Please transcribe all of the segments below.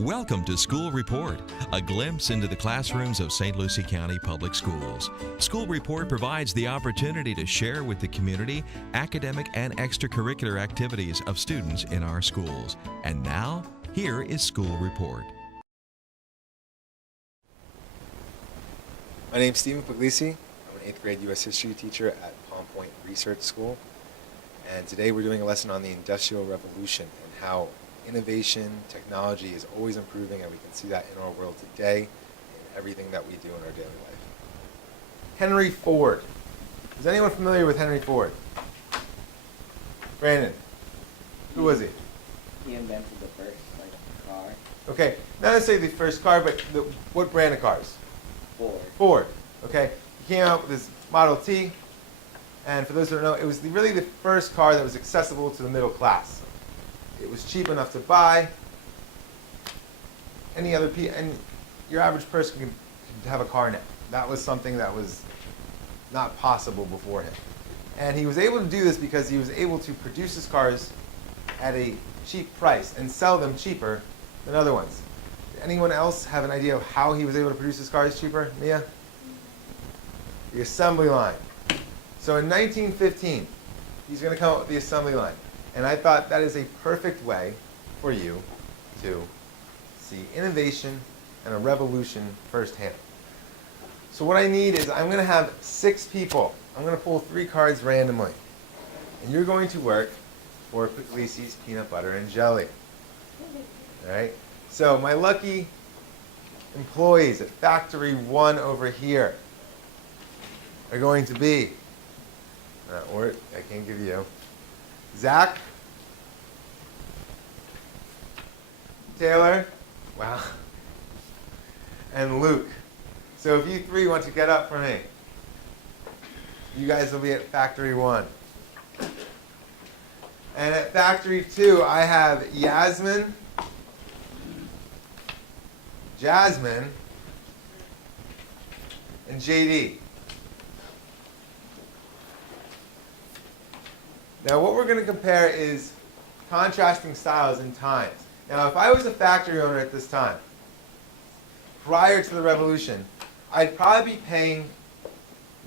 Welcome to School Report, a glimpse into the classrooms of St. Lucie County Public Schools. School Report provides the opportunity to share with the community academic and extracurricular activities of students in our schools. And now, here is School Report. My name is Stephen Puglisi. I'm an 8th grade U.S. history teacher at Palm Point Research School. And today we're doing a lesson on the Industrial Revolution and how innovation, technology is always improving, and we can see that in our world today, in everything that we do in our daily life. Henry Ford. Is anyone familiar with Henry Ford? Brandon. Who was he? He invented the first car. Okay, not necessarily the first car, but what brand of cars? Ford. Ford. Okay, he came out with his Model T, and for those who don't know, it was really the first car that was accessible to the middle class. It was cheap enough to buy. And your average person can have a car now. That was something that was not possible before him. And he was able to do this because he was able to produce his cars at a cheap price and sell them cheaper than other ones. Anyone else have an idea of how he was able to produce his cars cheaper? Mia? The assembly line. So in 1915, he's going to come up with the assembly line. And I thought that is a perfect way for you to see innovation and a revolution firsthand. So what I need is I'm going to have 6 people. I'm going to pull 3 cards randomly. And you're going to work for Puglisi's Peanut Butter and Jelly. All right? So my lucky employees at Factory 1 over here are going to be, or I can't give you, Zach, Taylor, wow, and Luke. So if you 3 want to get up for me, you guys will be at Factory 1. And at Factory 2, I have Yasmin, Jasmine, and JD. Now what we're going to compare is contrasting styles and times. Now if I was a factory owner at this time, prior to the revolution, I'd probably be paying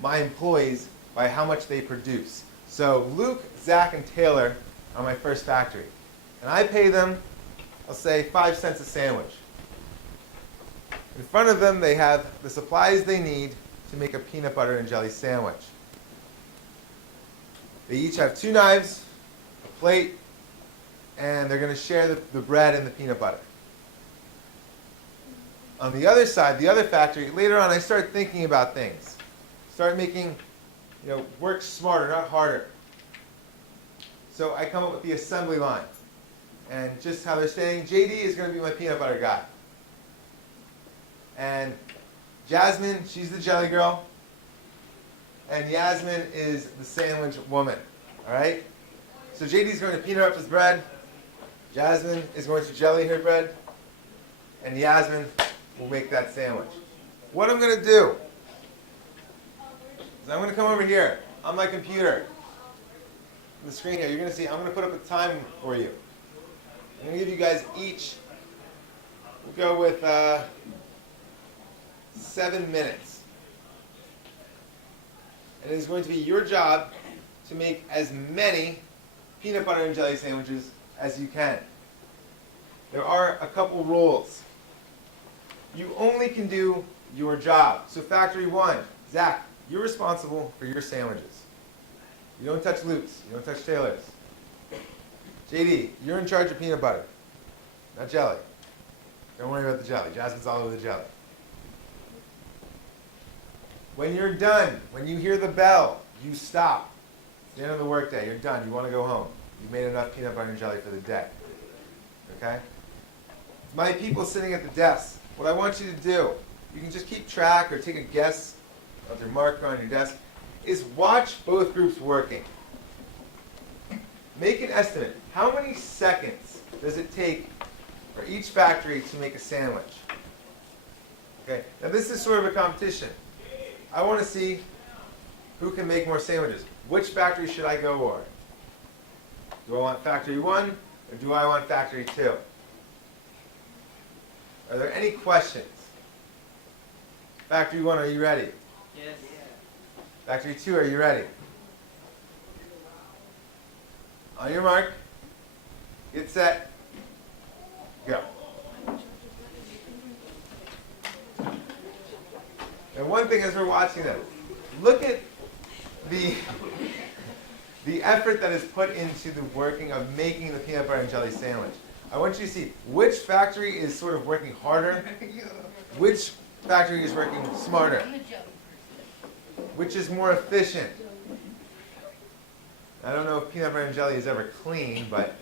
my employees by how much they produce. So Luke, Zach, and Taylor are my first factory. And I pay them, I'll say, 5 cents a sandwich. In front of them they have the supplies they need to make a peanut butter and jelly sandwich. They each have 2 knives, a plate, and they're going to share the bread and the peanut butter. On the other side, the other factory, later on I started thinking about things. Start making, work smarter, not harder. So I come up with the assembly line. And just how they're saying, JD is going to be my peanut butter guy. And Jasmine, she's the jelly girl. And Yasmin is the sandwich woman. All right? So JD's going to peanut up his bread. Jasmine is going to jelly her bread. And Yasmin will make that sandwich. What I'm going to do is I'm going to come over here on my computer. On the screen here, you're going to see I'm going to put up a time for you. I'm going to give you guys each, we'll go with 7 minutes. And it is going to be your job to make as many peanut butter and jelly sandwiches as you can. There are a couple rules. You only can do your job. So Factory 1, Zach, you're responsible for your sandwiches. You don't touch Luke's. You don't touch Taylor's. JD, you're in charge of peanut butter, not jelly. Don't worry about the jelly. Jasmine's all over the jelly. When you're done, when you hear the bell, you stop. It's the end of the workday. You're done. You want to go home. You've made enough peanut butter and jelly for the day. Okay? My people sitting at the desk, what I want you to do, you can just keep track or take a guess of your marker on your desk, is watch both groups working. Make an estimate. How many seconds does it take for each factory to make a sandwich? Okay? Now this is sort of a competition. I want to see who can make more sandwiches. Which factory should I go over? Do I want Factory 1 or do I want Factory 2? Are there any questions? Factory 1, are you ready? Yes. Factory 2, are you ready? On your mark, get set, go. And one thing as we're watching them, look at the effort that is put into the working of making the peanut butter and jelly sandwich. I want you to see which factory is sort of working harder, which factory is working smarter, which is more efficient. I don't know if peanut butter and jelly is ever clean, but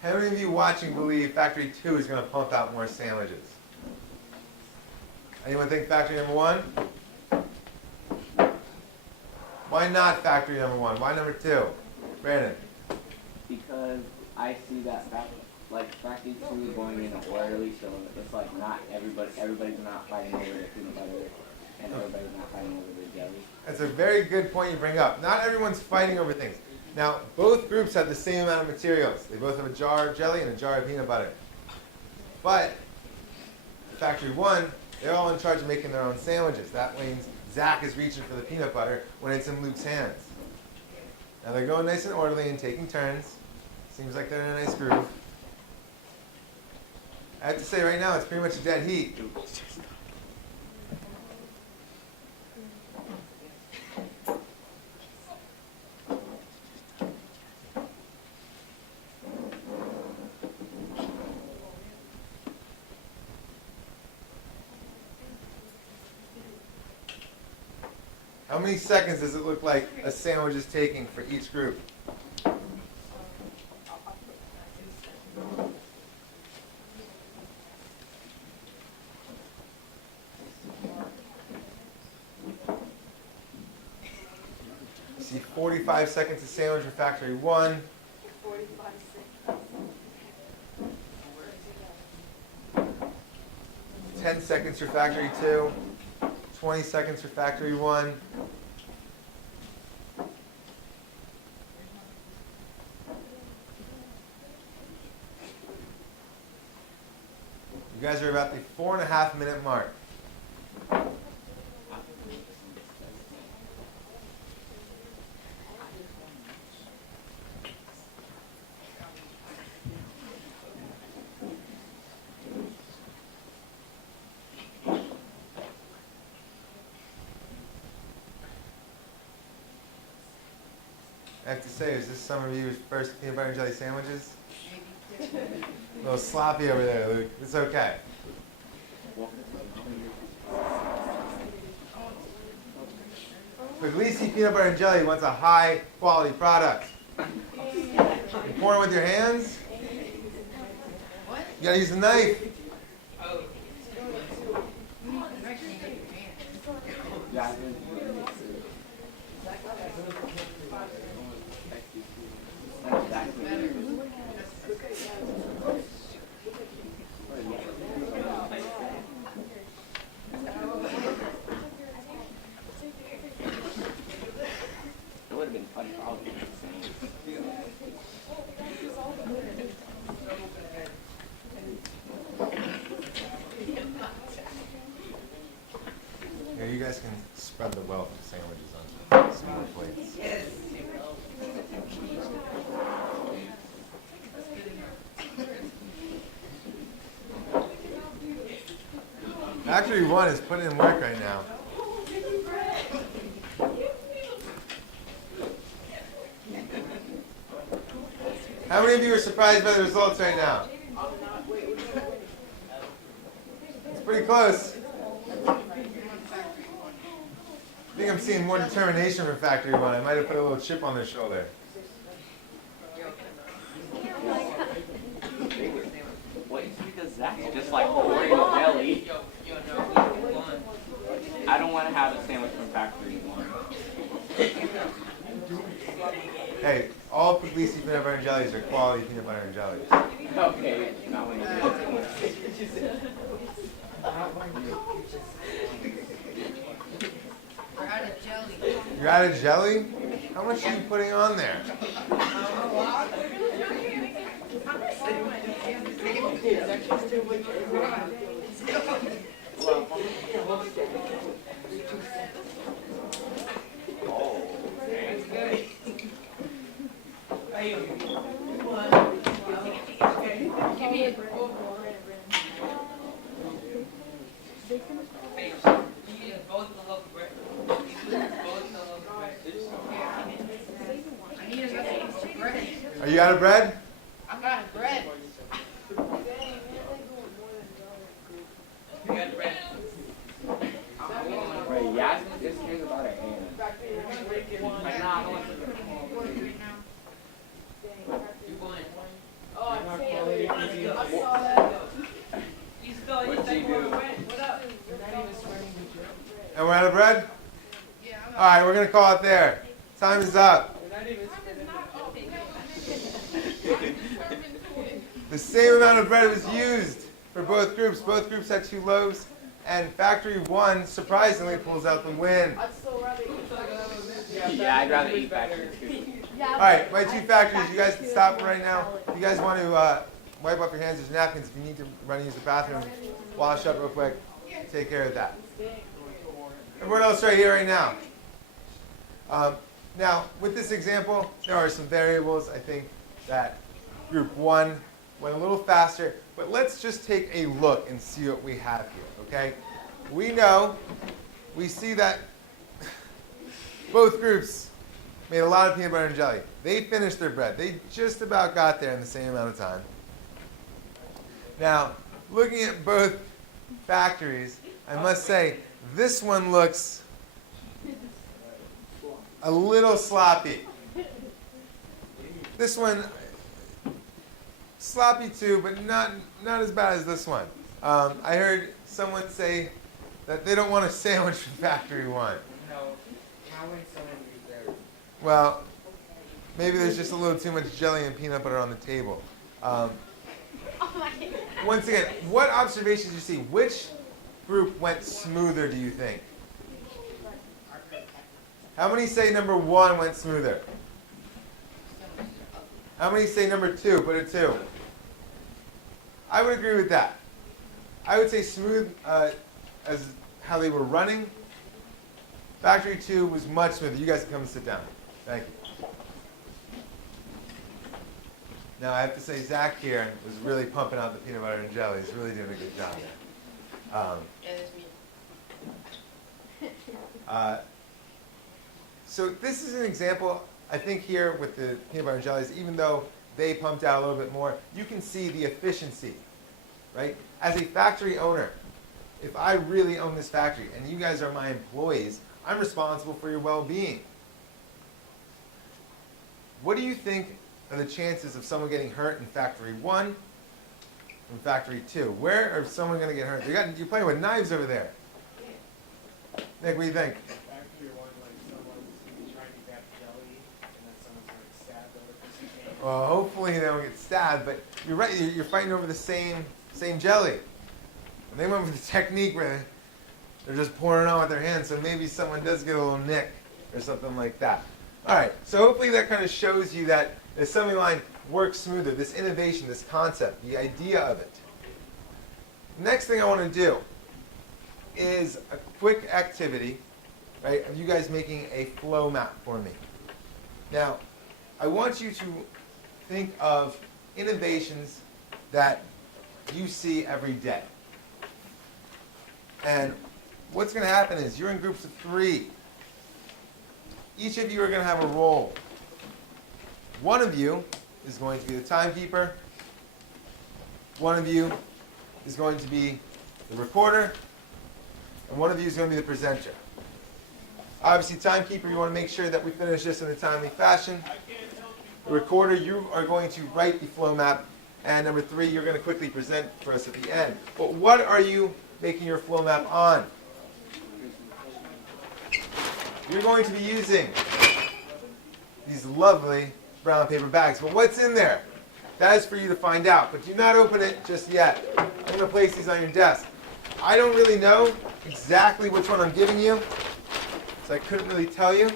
how many of you watching believe Factory 2 is going to pump out more sandwiches? Anyone think Factory number 1? Why not Factory number 1? Why number 2? Brandon? Because I see that factory 2 going in orderly, so it's like not everybody's not fighting over the peanut butter, and everybody's not fighting over the jelly. That's a very good point you bring up. Not everyone's fighting over things. Now, both groups have the same amount of materials. They both have a jar of jelly and a jar of peanut butter. But Factory 1, they're all in charge of making their own sandwiches. That means Zach is reaching for the peanut butter when it's in Luke's hands. Now they're going nice and orderly and taking turns. Seems like they're in a nice groove. I have to say right now it's pretty much a dead heat. How many seconds does it look like a sandwich is taking for each group? You see 45 seconds a sandwich for Factory 1. 45 seconds. 10 seconds for Factory 2. 20 seconds for Factory 1. You guys are about the 4.5 minute mark. I have to say, is this some of your first peanut butter and jelly sandwiches? A little sloppy over there, Luke. It's okay. Puglisi peanut butter and jelly wants a high quality product. You pour it with your hands? You gotta use a knife. Here, you guys can spread the wealth of sandwiches onto some more plates. Factory 1 is putting in work right now. How many of you are surprised by the results right now? It's pretty close. I think I'm seeing more determination from Factory 1. I might have put a little chip on their shoulder. Wait, because Zach's just like pouring the belly. I don't want to have a sandwich from Factory 1. Hey, all Puglisi peanut butter and jellies are quality peanut butter and jellies. Okay, not when We're out of jelly. You're out of jelly? How much are you putting on there? Are you out of bread? I'm out of bread. You got bread. Wait, yeah, this cares about her hand. Like, nah, I don't want to. You're going. Oh, I Let's go. What'd you do? What up? And we're out of bread? Yeah, I'm All right, we're going to call it there. Time is up. The same amount of bread was used for both groups. Both groups had 2 loaves. And factory 1, surprisingly, pulls out the win. Yeah, I'd rather eat factory 2. All right, my 2 factories, you guys can stop right now. If you guys want to wipe off your hands, there's napkins. If you need to run and use the bathroom, wash up real quick, take care of that. Everyone else right here, right now. Now, with this example, there are some variables. I think that group 1 went a little faster, but let's just take a look and see what we have here, okay? We see that both groups made a lot of peanut butter and jelly. They finished their bread. They just about got there in the same amount of time. Now, looking at both factories, I must say, this one looks a little sloppy. This one, sloppy too, but not as bad as this one. I heard someone say that they don't want a sandwich from Factory 1. No, how would someone use their... Well, maybe there's just a little too much jelly and peanut butter on the table. Once again, what observations do you see? Which group went smoother, do you think? How many say number 1 went smoother? How many say number 2? Put a 2. I would agree with that. I would say smooth as how they were running. Factory 2 was much smoother. You guys can come and sit down. Thank you. Now I have to say Zach here was really pumping out the peanut butter and jelly. He's really doing a good job there. Yeah, that's me. So this is an example, I think here with the peanut butter and jellies, even though they pumped out a little bit more, you can see the efficiency, right? As a factory owner, if I really own this factory and you guys are my employees, I'm responsible for your well-being. What do you think are the chances of someone getting hurt in Factory 1 from Factory 2? Where are someone going to get hurt? You're playing with knives over there. Nick, what do you think? Factory 1, like someone's trying to grab jelly, and then someone's like stabbed over the piece of cake. Well, hopefully they don't get stabbed, but you're right. You're fighting over the same jelly. And they went with the technique where they're just pouring it on with their hands, so maybe someone does get a little nick or something like that. All right, so hopefully that kind of shows you that the assembly line works smoother, this innovation, this concept, the idea of it. Next thing I want to do is a quick activity, right, of you guys making a flow map for me. Now, I want you to think of innovations that you see every day. And what's going to happen is you're in groups of 3. Each of you are going to have a role. One of you is going to be the timekeeper. One of you is going to be the recorder. And one of you is going to be the presenter. Obviously, timekeeper, you want to make sure that we finish this in a timely fashion. The recorder, you are going to write the flow map. And number 3, you're going to quickly present for us at the end. But what are you making your flow map on? You're going to be using these lovely brown paper bags. But what's in there? That is for you to find out. But do not open it just yet. I'm going to place these on your desk. I don't really know exactly which one I'm giving you, so I couldn't really tell you.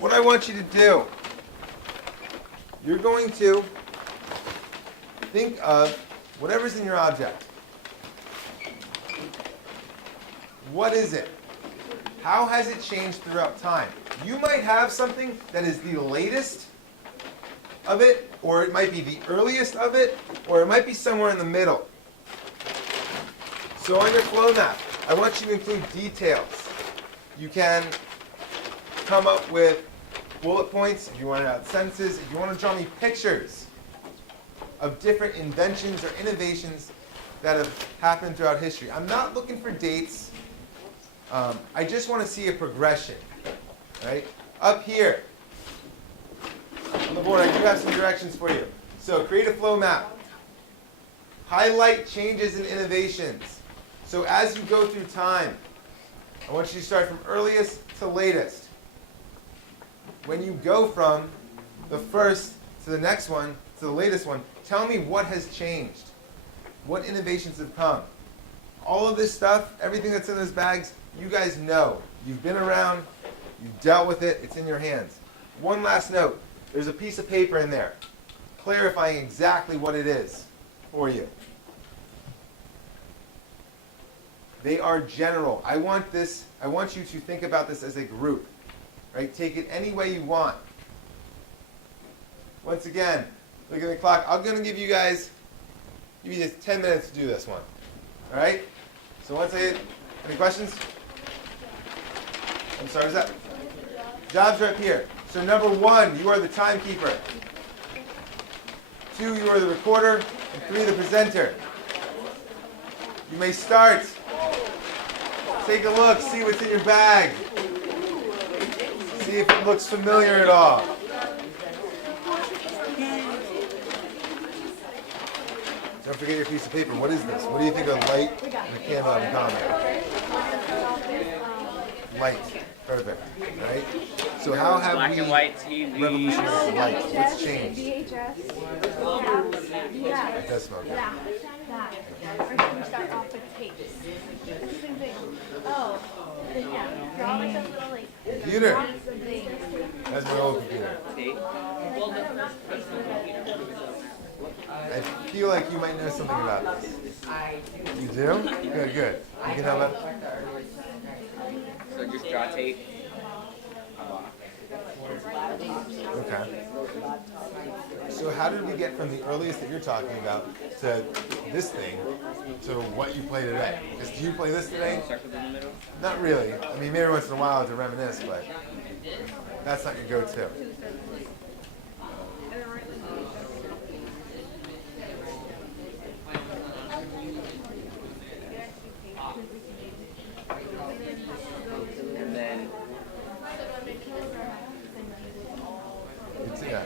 what I want you to do, you're going to think of whatever's in your object. What is it? How has it changed throughout time? You might have something that is the latest of it, or it might be the earliest of it, or it might be somewhere in the middle. So on your flow map, I want you to include details. You can come up with bullet points if you want to add sentences, if you want to draw me pictures of different inventions or innovations that have happened throughout history. I'm not looking for dates. I just want to see a progression. Right? Up here on the board, I do have some directions for you. So create a flow map. Highlight changes and innovations. So as you go through time, I want you to start from earliest to latest. When you go from the first to the next one, to the latest one, tell me what has changed. What innovations have come. All of this stuff, everything that's in those bags, you guys know. You've been around, you've dealt with it, it's in your hands. One last note. There's a piece of paper in there clarifying exactly what it is for you. They are general. I want you to think about this as a group. Right? Take it any way you want. Once again, look at the clock. I'm going to give you just 10 minutes to do this one. All right? So once I hit, any questions? I'm sorry, is that? Jobs are up here. So number 1, you are the timekeeper. 2, you are the recorder. And 3, the presenter. You may start. Take a look, see what's in your bag. See if it looks familiar at all. Don't forget your piece of paper. What is this? What do you think of light and a candle have in common? Light. Perfect. Right? So how have Black we and white TV. revolutionized light? What's changed? VHS. Yeah. It does smell good. That. Or should we start off with tapes? It's the same thing. Oh. Yeah. Draw like a little like. Computer. Thing. That's my old computer. Tape. I feel like you might know something about this. You do? Good, good. You can tell that. So just draw tape. Okay. So how did we get from the earliest that you're talking about to this thing to what you play today? Because do you play this today? Circle in the middle. Not really. I mean, maybe once in a while to reminisce, but that's not your go-to. And then It's, yeah,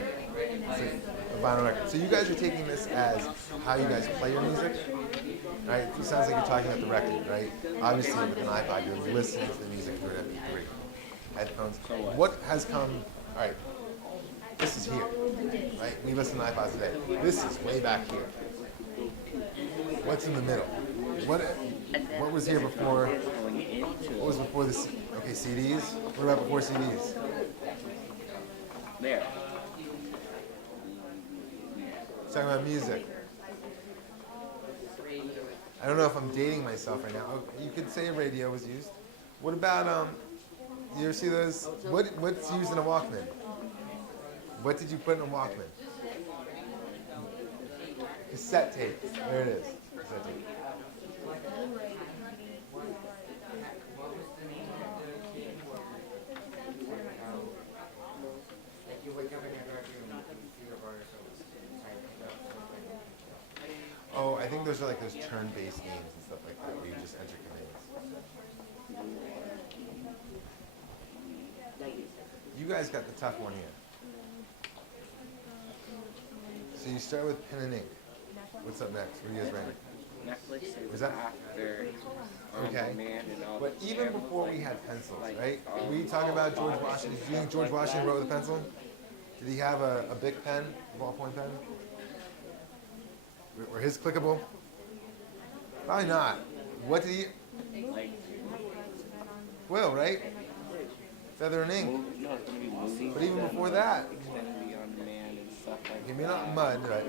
it's a vinyl record. So you guys are taking this as how you guys play your music, right? It sounds like you're talking about the record, right? Obviously, with an iPod, you're listening to the music through an MP3. Headphones. What has come? All right, this is here, right? We listen to iPods today. This is way back here. What's in the middle? What was here before? What was before the? Okay, CDs. What about before CDs? there. Talking about music. I don't know if I'm dating myself right now. Oh, you could say a radio was used. What about you ever see those? What's used in a Walkman? What did you put in a Walkman? Cassette tape. There it is. Cassette tape. Oh, I think those are like those turn-based games and stuff like that where you just enter commands. You guys got the tough one here. So you start with pen and ink. What's up next? What are you guys writing? Netflix Was is that- after Okay. Man and all But the even shit. before we had pencils, right? We talk about George Washington. Do you think George Washington wrote with a pencil? Did he have a big pen, a ballpoint pen? Were his clickable? Probably not. What did he? Like, Will, right? Feather and ink. No, it's gonna be movies. But even and, before that, Xfinity on demand and stuff like maybe that. not mud, but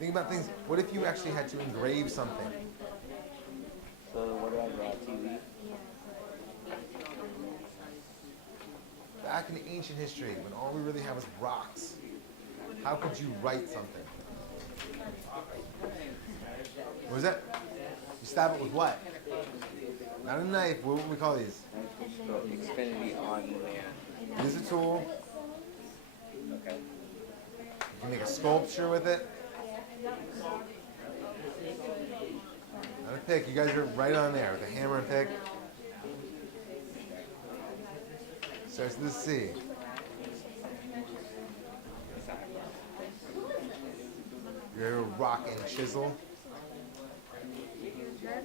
think about things. What if you actually had to engrave something? So what do I draw? TV? Back in ancient history, when all we really had was rocks, how could you write something? What was that? You stab it with what? Not a knife. What would we call these? Xfinity on demand. Use a tool. Okay. You can make a sculpture with it. Not a pick. You guys are right on there with a hammer and pick. Starts with the C. You're a rock and chisel.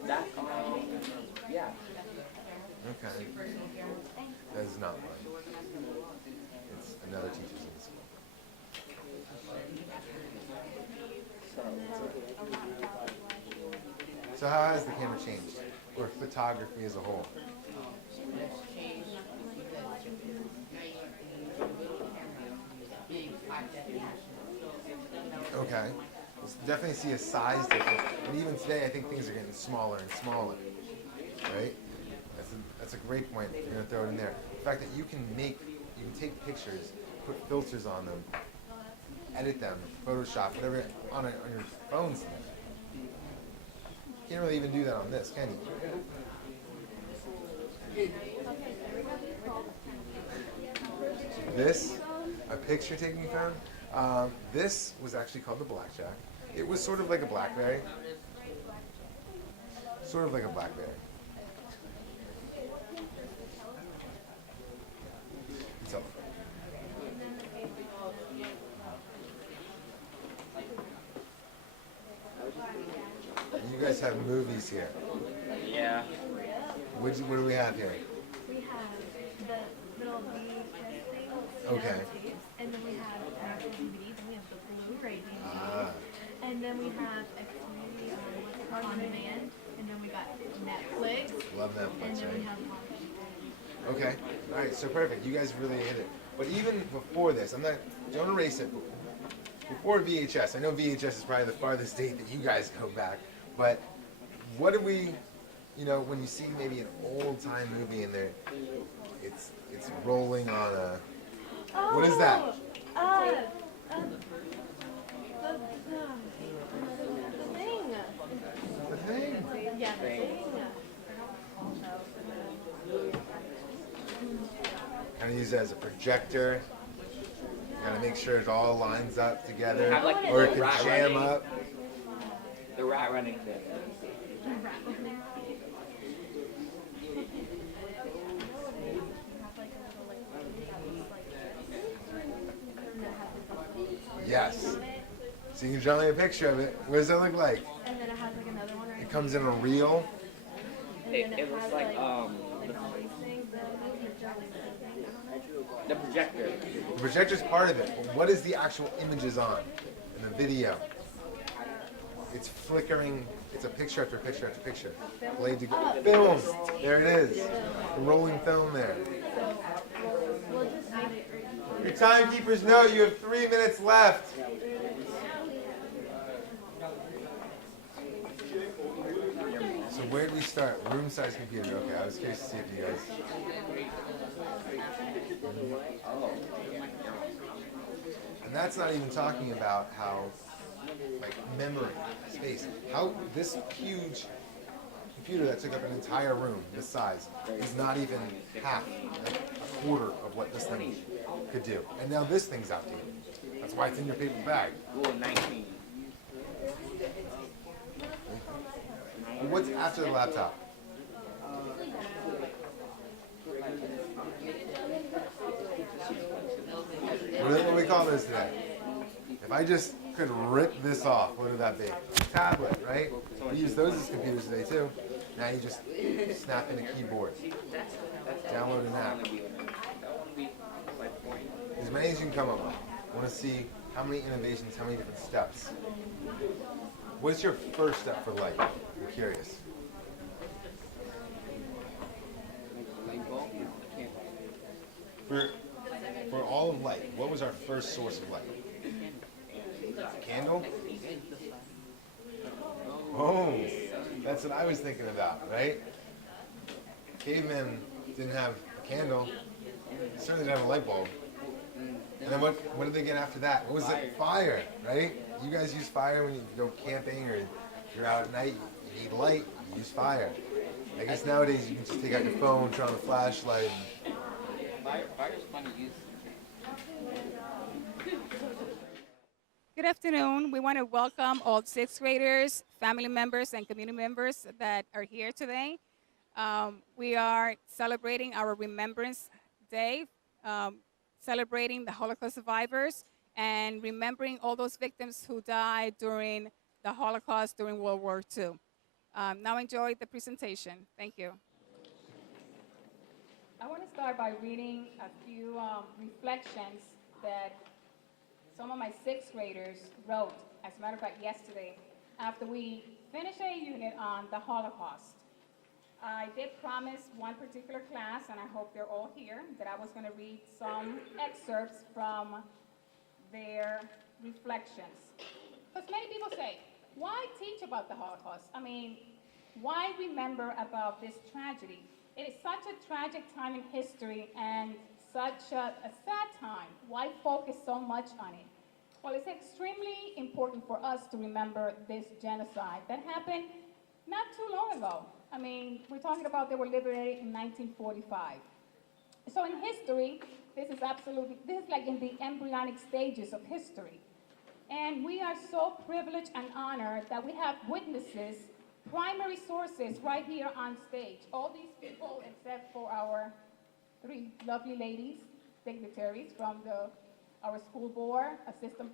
That, yeah. Okay. That is not mine. It's another teacher's in the school. So how has the camera changed? Or photography as a whole? Okay. Definitely see a size difference. And even today, I think things are getting smaller and smaller. Right? That's a great point. You're going to throw it in there. The fact that you can take pictures, put filters on them, edit them, Photoshop, whatever, on your phones. You can't really even do that on this, can you? This, a picture taking phone. This was actually called the Blackjack. It was sort of like a BlackBerry. Sort of like a BlackBerry. So, you guys have movies here. Yeah. What do we have here? We have the little VHS things. Okay. And then we have actual DVDs, and we have the Blu-ray DVDs. Ah. And then we have Xfinity on demand. And then we got Netflix. Love And Netflix, then we right? have Okay. All right. So perfect. You guys really hit it. But even before this, don't erase it. Before VHS, I know VHS is probably the farthest date that you guys go back. But what do we, when you see maybe an old time movie in there, it's rolling on a. What is that? The thing. The thing. Yeah, the thing. Kind of use it as a projector. Gotta make sure it all lines up together, Have, like, or it the can rat jam running. up. The rat running thing. Yes. So you can draw me a picture of it. What does that look like? And then it has like another one right It comes in a reel. It looks like all these things that move your jelly. the projector. The projector's part of it, but what is the actual images on in the video? It's flickering. It's a picture after picture after picture. Played together. Film. There it is. The rolling film there. We'll just make it right. Your timekeepers know you have 3 minutes left. So where do we start? Room size computer. Okay, I was curious to see if you guys. And that's not even talking about how, like, memory, space, how this huge computer that took up an entire room this size is not even half, like a quarter of what this thing could do. And now this thing's outdated. That's why it's in your paper bag. Rule 19. But what's after the laptop? What do we call this today? If I just could rip this off, what would that be? Tablet, right? We use those as computers today too. Now you just snap in a keyboard. Download an app. As many as you can come up with. I want to see How many innovations, how many different steps? What's your first step for light? I'm curious. Light bulb? For all of light, what was our first source of light? Candle? Oh, that's what I was thinking about, right? Cavemen didn't have a candle. They certainly didn't have a light bulb. And then what did they get after that? What was it? Fire, right? You guys use fire when you go camping or you're out at night, you need light, you use fire. I guess nowadays you can just take out your phone, turn on a flashlight. Fire's funny use. Good afternoon. We want to welcome all sixth graders, family members, and community members that are here today. We are celebrating our Remembrance Day, celebrating the Holocaust survivors, and remembering all those victims who died during the Holocaust during World War II. Now enjoy the presentation. Thank you. I want to start by reading a few reflections that some of my sixth graders wrote, as a matter of fact, yesterday, after we finished a unit on the Holocaust. I did promise one particular class, and I hope they're all here, that I was going to read some excerpts from their reflections. Because many people say, why teach about the Holocaust? I mean, why remember about this tragedy? It is such a tragic time in history and such a sad time. Why focus so much on it? Well, it's extremely important for us to remember this genocide that happened not too long ago. I mean, we're talking about they were liberated in 1945. So in history, this is like in the embryonic stages of history. And we are so privileged and honored that we have witnesses, primary sources right here on stage. All these people, except for our three lovely ladies, dignitaries from our school board, Assistant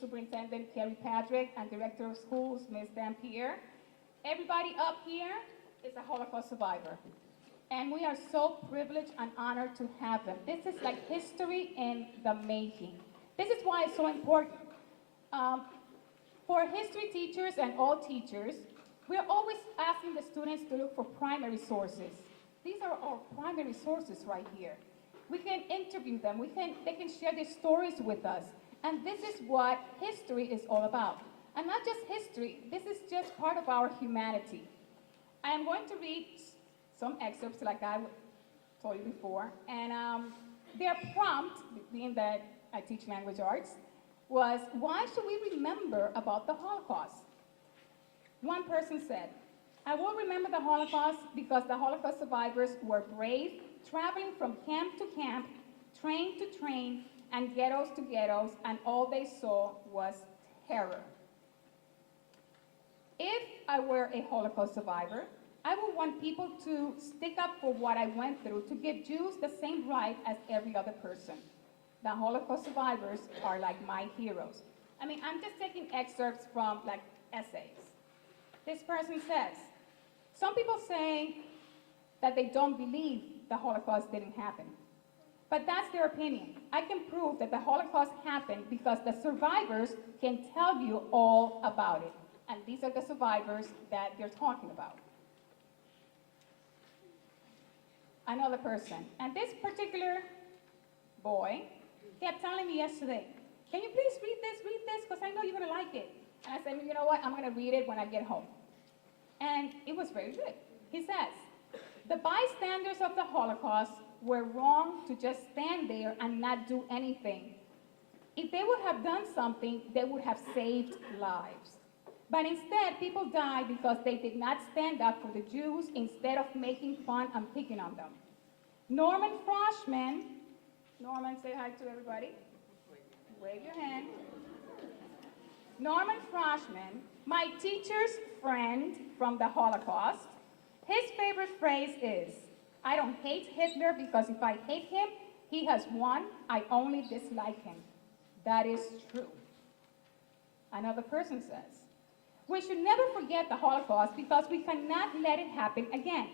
Superintendent Kerry Patrick, and Director of Schools, Ms. Dampier. Everybody up here is a Holocaust survivor. And we are so privileged and honored to have them. This is like history in the making. This is why it's so important. For history teachers and all teachers, we are always asking the students to look for primary sources. These are our primary sources right here. We can interview them. They can share their stories with us. And this is what history is all about. And not just history, this is just part of our humanity. I am going to read some excerpts like I told you before. And their prompt, being that I teach language arts, was, why should we remember about the Holocaust? One person said, I will remember the Holocaust because the Holocaust survivors were brave, traveling from camp to camp, train to train, and ghettos to ghettos, and all they saw was terror. If I were a Holocaust survivor, I would want people to stick up for what I went through, to give Jews the same right as every other person. The Holocaust survivors are like my heroes. I mean, I'm just taking excerpts from like essays. This person says, some people say that they don't believe the Holocaust didn't happen. But that's their opinion. I can prove that the Holocaust happened because the survivors can tell you all about it. And these are the survivors that they're talking about. Another person, and this particular boy kept telling me yesterday, can you please read this, because I know you're gonna like it. And I said, you know what, I'm gonna read it when I get home. And it was very good. He says, the bystanders of the Holocaust were wrong to just stand there and not do anything. If they would have done something, they would have saved lives. But instead, people died because they did not stand up for the Jews instead of making fun and picking on them. Norman Froshman, Norman, say hi to everybody. Wave your hand. Norman Froshman, my teacher's friend from the Holocaust, his favorite phrase is, I don't hate Hitler because if I hate him, he has won. I only dislike him. That is true. Another person says, we should never forget the Holocaust because we cannot let it happen again.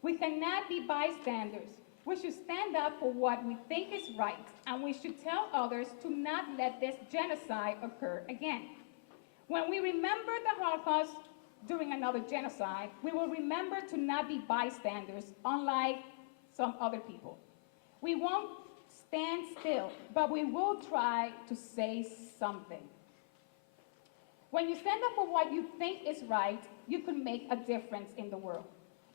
We cannot be bystanders. We should stand up for what we think is right, and we should tell others to not let this genocide occur again. When we remember the Holocaust during another genocide, we will remember to not be bystanders, unlike some other people. We won't stand still, but we will try to say something. When you stand up for what you think is right, you can make a difference in the world.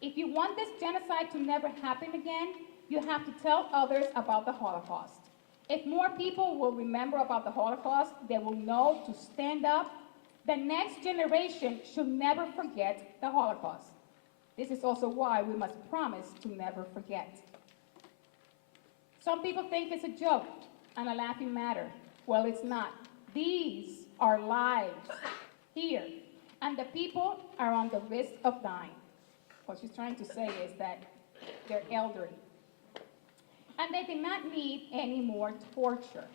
If you want this genocide to never happen again, you have to tell others about the Holocaust. If more people will remember about the Holocaust, they will know to stand up. The next generation should never forget the Holocaust. This is also why we must promise to never forget. Some people think it's a joke and a laughing matter. Well, it's not. These are lives here, and the people are on the risk of dying. What she's trying to say is that they're elderly, and they do not need any more torture.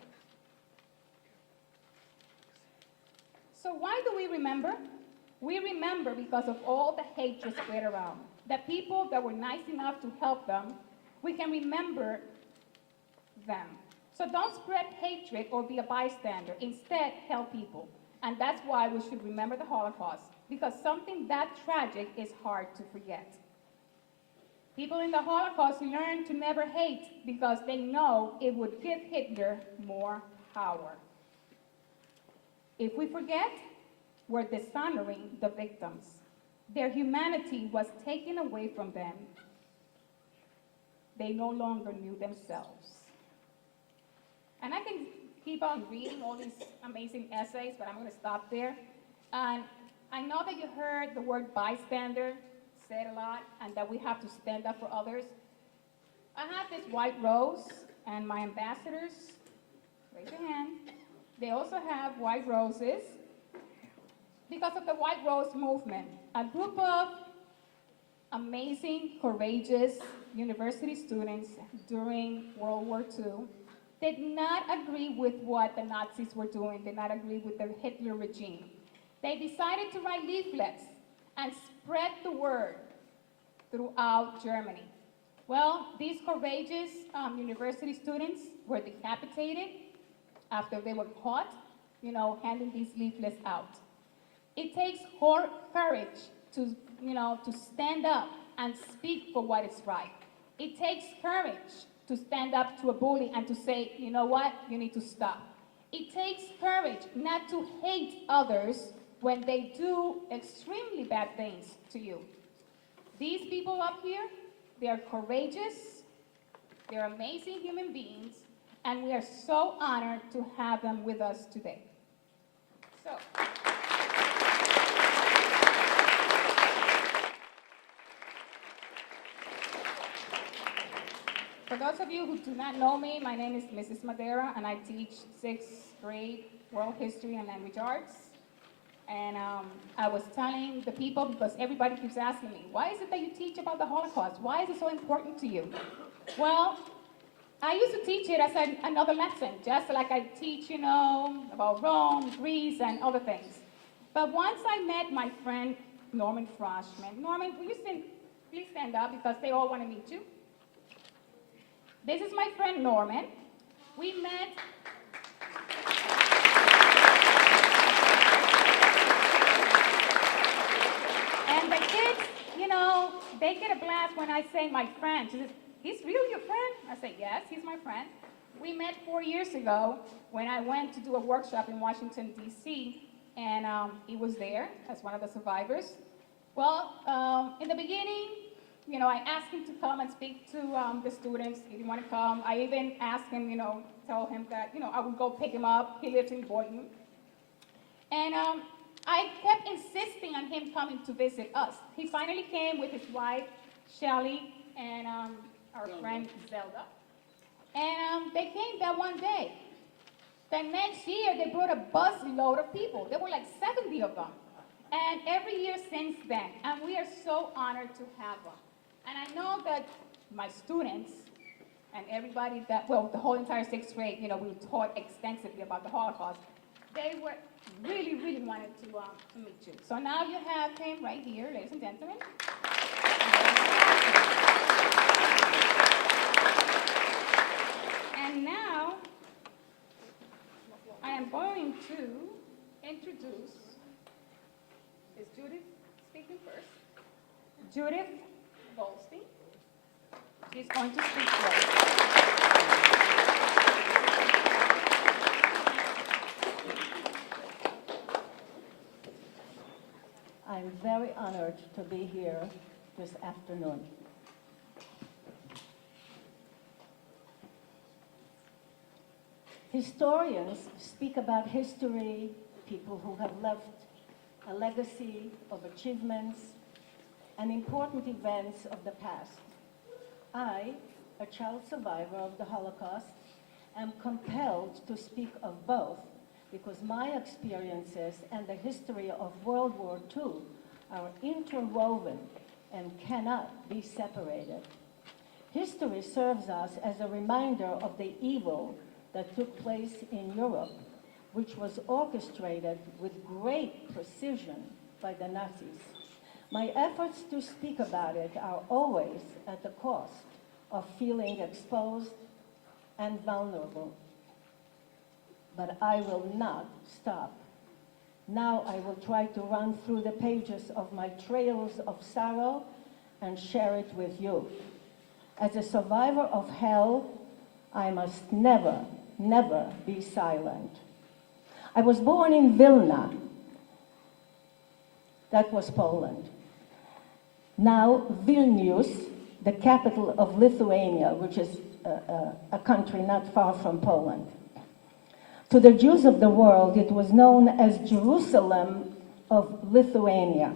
So why do we remember? We remember because of all the hatred spread around. The people that were nice enough to help them, we can remember them. So don't spread hatred or be a bystander. Instead, help people. And that's why we should remember the Holocaust, because something that tragic is hard to forget. People in the Holocaust learned to never hate because they know it would give Hitler more power. If we forget, we're dishonoring the victims. Their humanity was taken away from them. They no longer knew themselves. And I can keep on reading all these amazing essays, but I'm going to stop there. And I know that you heard the word bystander said a lot, and that we have to stand up for others. I have this white rose, and my ambassadors, raise your hand, they also have white roses because of the White Rose movement. A group of amazing, courageous university students during World War II did not agree with what the Nazis were doing, did not agree with the Hitler regime. They decided to write leaflets and spread the word throughout Germany. Well, these courageous university students were decapitated after they were caught, handing these leaflets out. It takes courage to stand up and speak for what is right. It takes courage to stand up to a bully and to say, you know what, you need to stop. It takes courage not to hate others when they do extremely bad things to you. These people up here, they are courageous, they're amazing human beings, and we are so honored to have them with us today. So. For those of you who do not know me, my name is Mrs. Madera, and I teach 6th grade World History and Language Arts. And I was telling the people, because everybody keeps asking me, why is it that you teach about the Holocaust? Why is it so important to you? Well, I used to teach it as another lesson, just like I teach, about Rome, Greece, and other things. But once I met my friend, Norman Froshman. Norman, will you please stand up, because they all want to meet you. This is my friend Norman. We met. And the kids, they get a blast when I say my friend. She says, he's really your friend? I say, yes, he's my friend. We met 4 years ago when I went to do a workshop in Washington, D.C., and he was there as one of the survivors. Well, in the beginning, I asked him to come and speak to the students. He didn't want to come. I even asked him, tell him that, I would go pick him up. He lives in Boynton. And I kept insisting on him coming to visit us. He finally came with his wife, Shelly, and our friend, Zelda. And they came that one day. The next year, they brought a busload of people. There were like 70 of them. And every year since then. And we are so honored to have them. And I know that my students and everybody the whole entire 6th grade, we taught extensively about the Holocaust. They were really, really wanted to meet you. So now you have him right here, ladies and gentlemen. And now, I am going to introduce, is Judith speaking first? Judith Goldstein. She's going to speak first. I'm very honored to be here this afternoon. Historians speak about history, people who have left a legacy of achievements and important events of the past. I, a child survivor of the Holocaust, am compelled to speak of both because my experiences and the history of World War II are interwoven and cannot be separated. History serves us as a reminder of the evil that took place in Europe, which was orchestrated with great precision by the Nazis. My efforts to speak about it are always at the cost of feeling exposed and vulnerable. But I will not stop. Now I will try to run through the pages of my trails of sorrow and share it with you. As a survivor of hell, I must never, never be silent. I was born in Vilna. That was Poland. Now Vilnius, the capital of Lithuania, which is a country not far from Poland. To the Jews of the world, it was known as Jerusalem of Lithuania,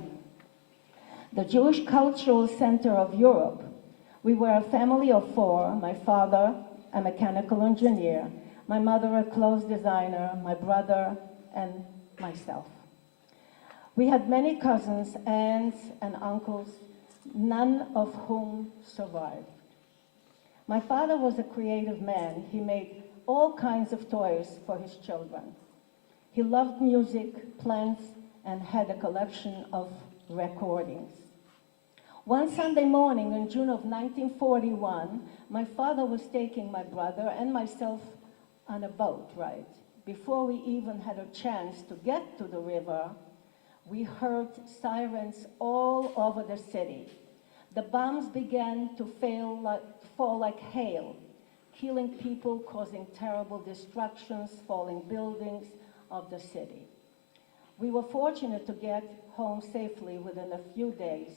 the Jewish cultural center of Europe. We were a family of four: my father, a mechanical engineer, my mother, a clothes designer, my brother, and myself. We had many cousins, aunts, and uncles, none of whom survived. My father was a creative man. He made all kinds of toys for his children. He loved music, plants, and had a collection of recordings. One Sunday morning in June of 1941, my father was taking my brother and myself on a boat ride. Before we even had a chance to get to the river, we heard sirens all over the city. The bombs began to fall like hail, killing people, causing terrible destructions, falling buildings of the city. We were fortunate to get home safely within a few days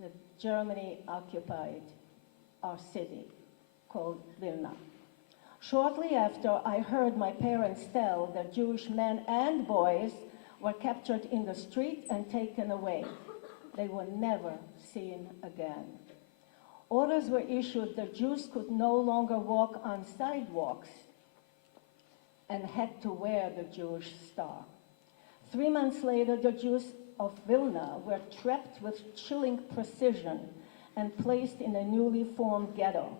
that Germany occupied our city, called Vilna. Shortly after, I heard my parents tell that Jewish men and boys were captured in the street and taken away. They were never seen again. Orders were issued that Jews could no longer walk on sidewalks and had to wear the Jewish star. 3 months later, the Jews of Vilna were trapped with chilling precision and placed in a newly formed ghetto.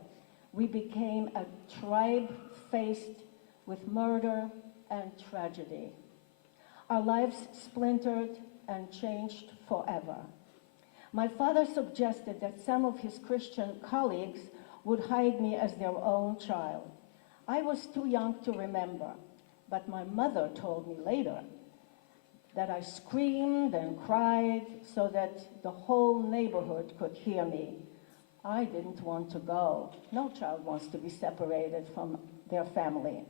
We became a tribe faced with murder and tragedy. Our lives splintered and changed forever. My father suggested that some of his Christian colleagues would hide me as their own child. I was too young to remember, but my mother told me later that I screamed and cried so that the whole neighborhood could hear me. I didn't want to go. No child wants to be separated from their family.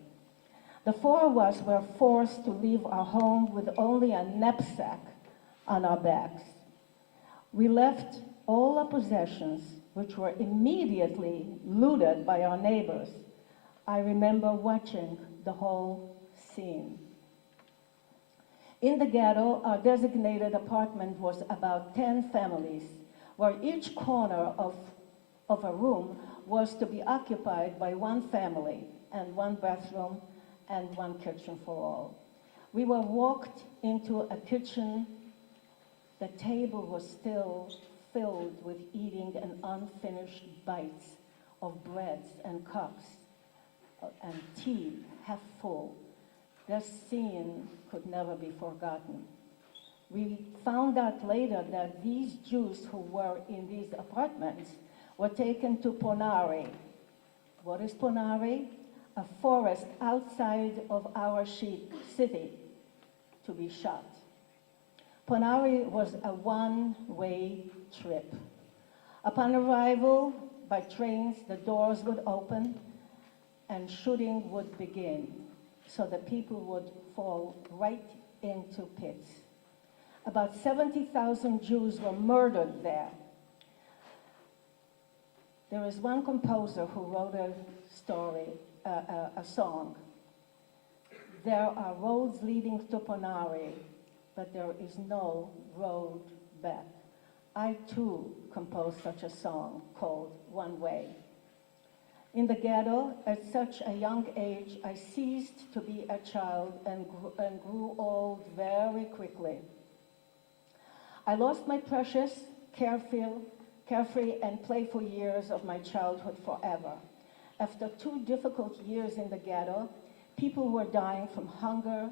The four of us were forced to leave our home with only a knapsack on our backs. We left all our possessions, which were immediately looted by our neighbors. I remember watching the whole scene. In the ghetto, our designated apartment was about 10 families, where each corner of a room was to be occupied by one family and one bathroom and one kitchen for all. We were walked into a kitchen. The table was still filled with eating and unfinished bites of breads and cups and tea half full. This scene could never be forgotten. We found out later that these Jews who were in these apartments were taken to Ponari. What is Ponari? a forest outside of our city to be shot. Ponari was a one-way trip. Upon arrival by trains, the doors would open and shooting would begin, so the people would fall right into pits. About 70,000 Jews were murdered there. There is one composer who wrote a song. There are roads leading to Ponari, but there is no road back. I too composed such a song called One Way. In the ghetto, at such a young age, I ceased to be a child and grew old very quickly. I lost my precious, carefree and playful years of my childhood forever. After 2 difficult years in the ghetto, people were dying from hunger,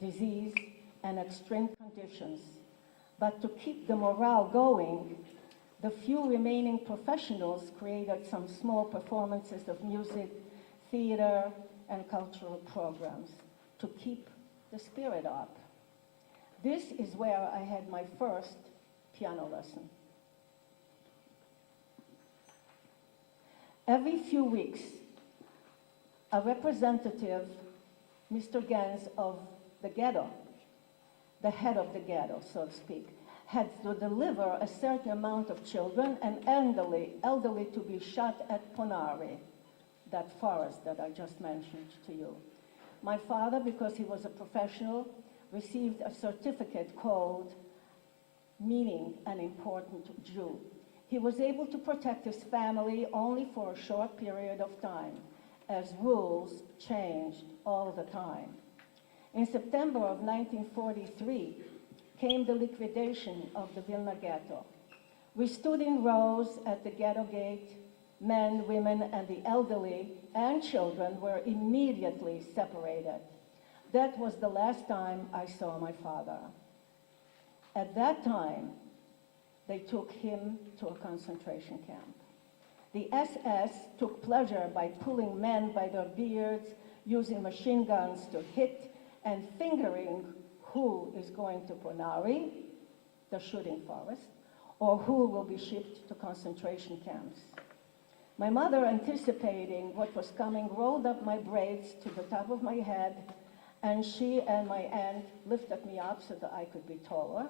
disease, and extreme conditions. But to keep the morale going, the few remaining professionals created some small performances of music, theater, and cultural programs to keep the spirit up. This is where I had my first piano lesson. Every few weeks, a representative, Mr. Gans of the ghetto, the head of the ghetto, so to speak, had to deliver a certain amount of children and elderly to be shot at Ponari, that forest that I just mentioned to you. My father, because he was a professional, received a certificate called meaning an important Jew. He was able to protect his family only for a short period of time, as rules changed all the time. In September of 1943 came the liquidation of the Vilna ghetto. We stood in rows at the ghetto gate. Men, women, and the elderly and children were immediately separated. That was the last time I saw my father. At that time, they took him to a concentration camp. The SS took pleasure by pulling men by their beards, using machine guns to hit and fingering who is going to Ponari, the shooting forest, or who will be shipped to concentration camps. My mother, anticipating what was coming, rolled up my braids to the top of my head, and she and my aunt lifted me up so that I could be taller,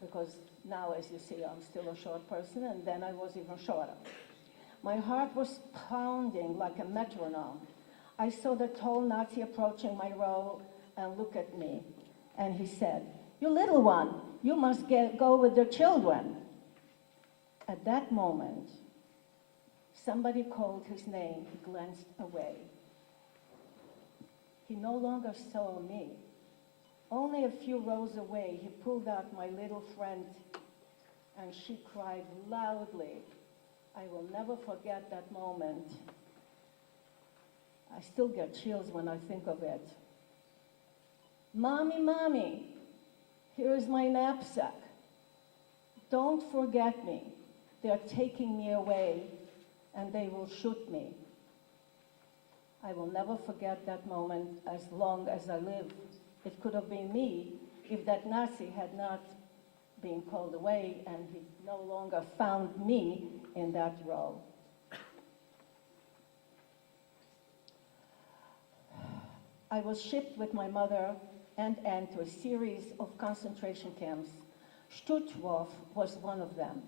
because now, as you see, I'm still a short person, and then I was even shorter. My heart was pounding like a metronome. I saw the tall Nazi approaching my row and look at me, and he said, "You little one, you must go with the children." At that moment, somebody called his name. He glanced away. He no longer saw me. Only a few rows away, he pulled out my little friend, and she cried loudly. I will never forget that moment. I still get chills when I think of it. "Mommy, Mommy, here's my knapsack. Don't forget me. They're taking me away, and they will shoot me." I will never forget that moment as long as I live. It could have been me if that Nazi had not been called away and he no longer found me in that row. I was shipped with my mother and aunt to a series of concentration camps. Stutthof was one of them.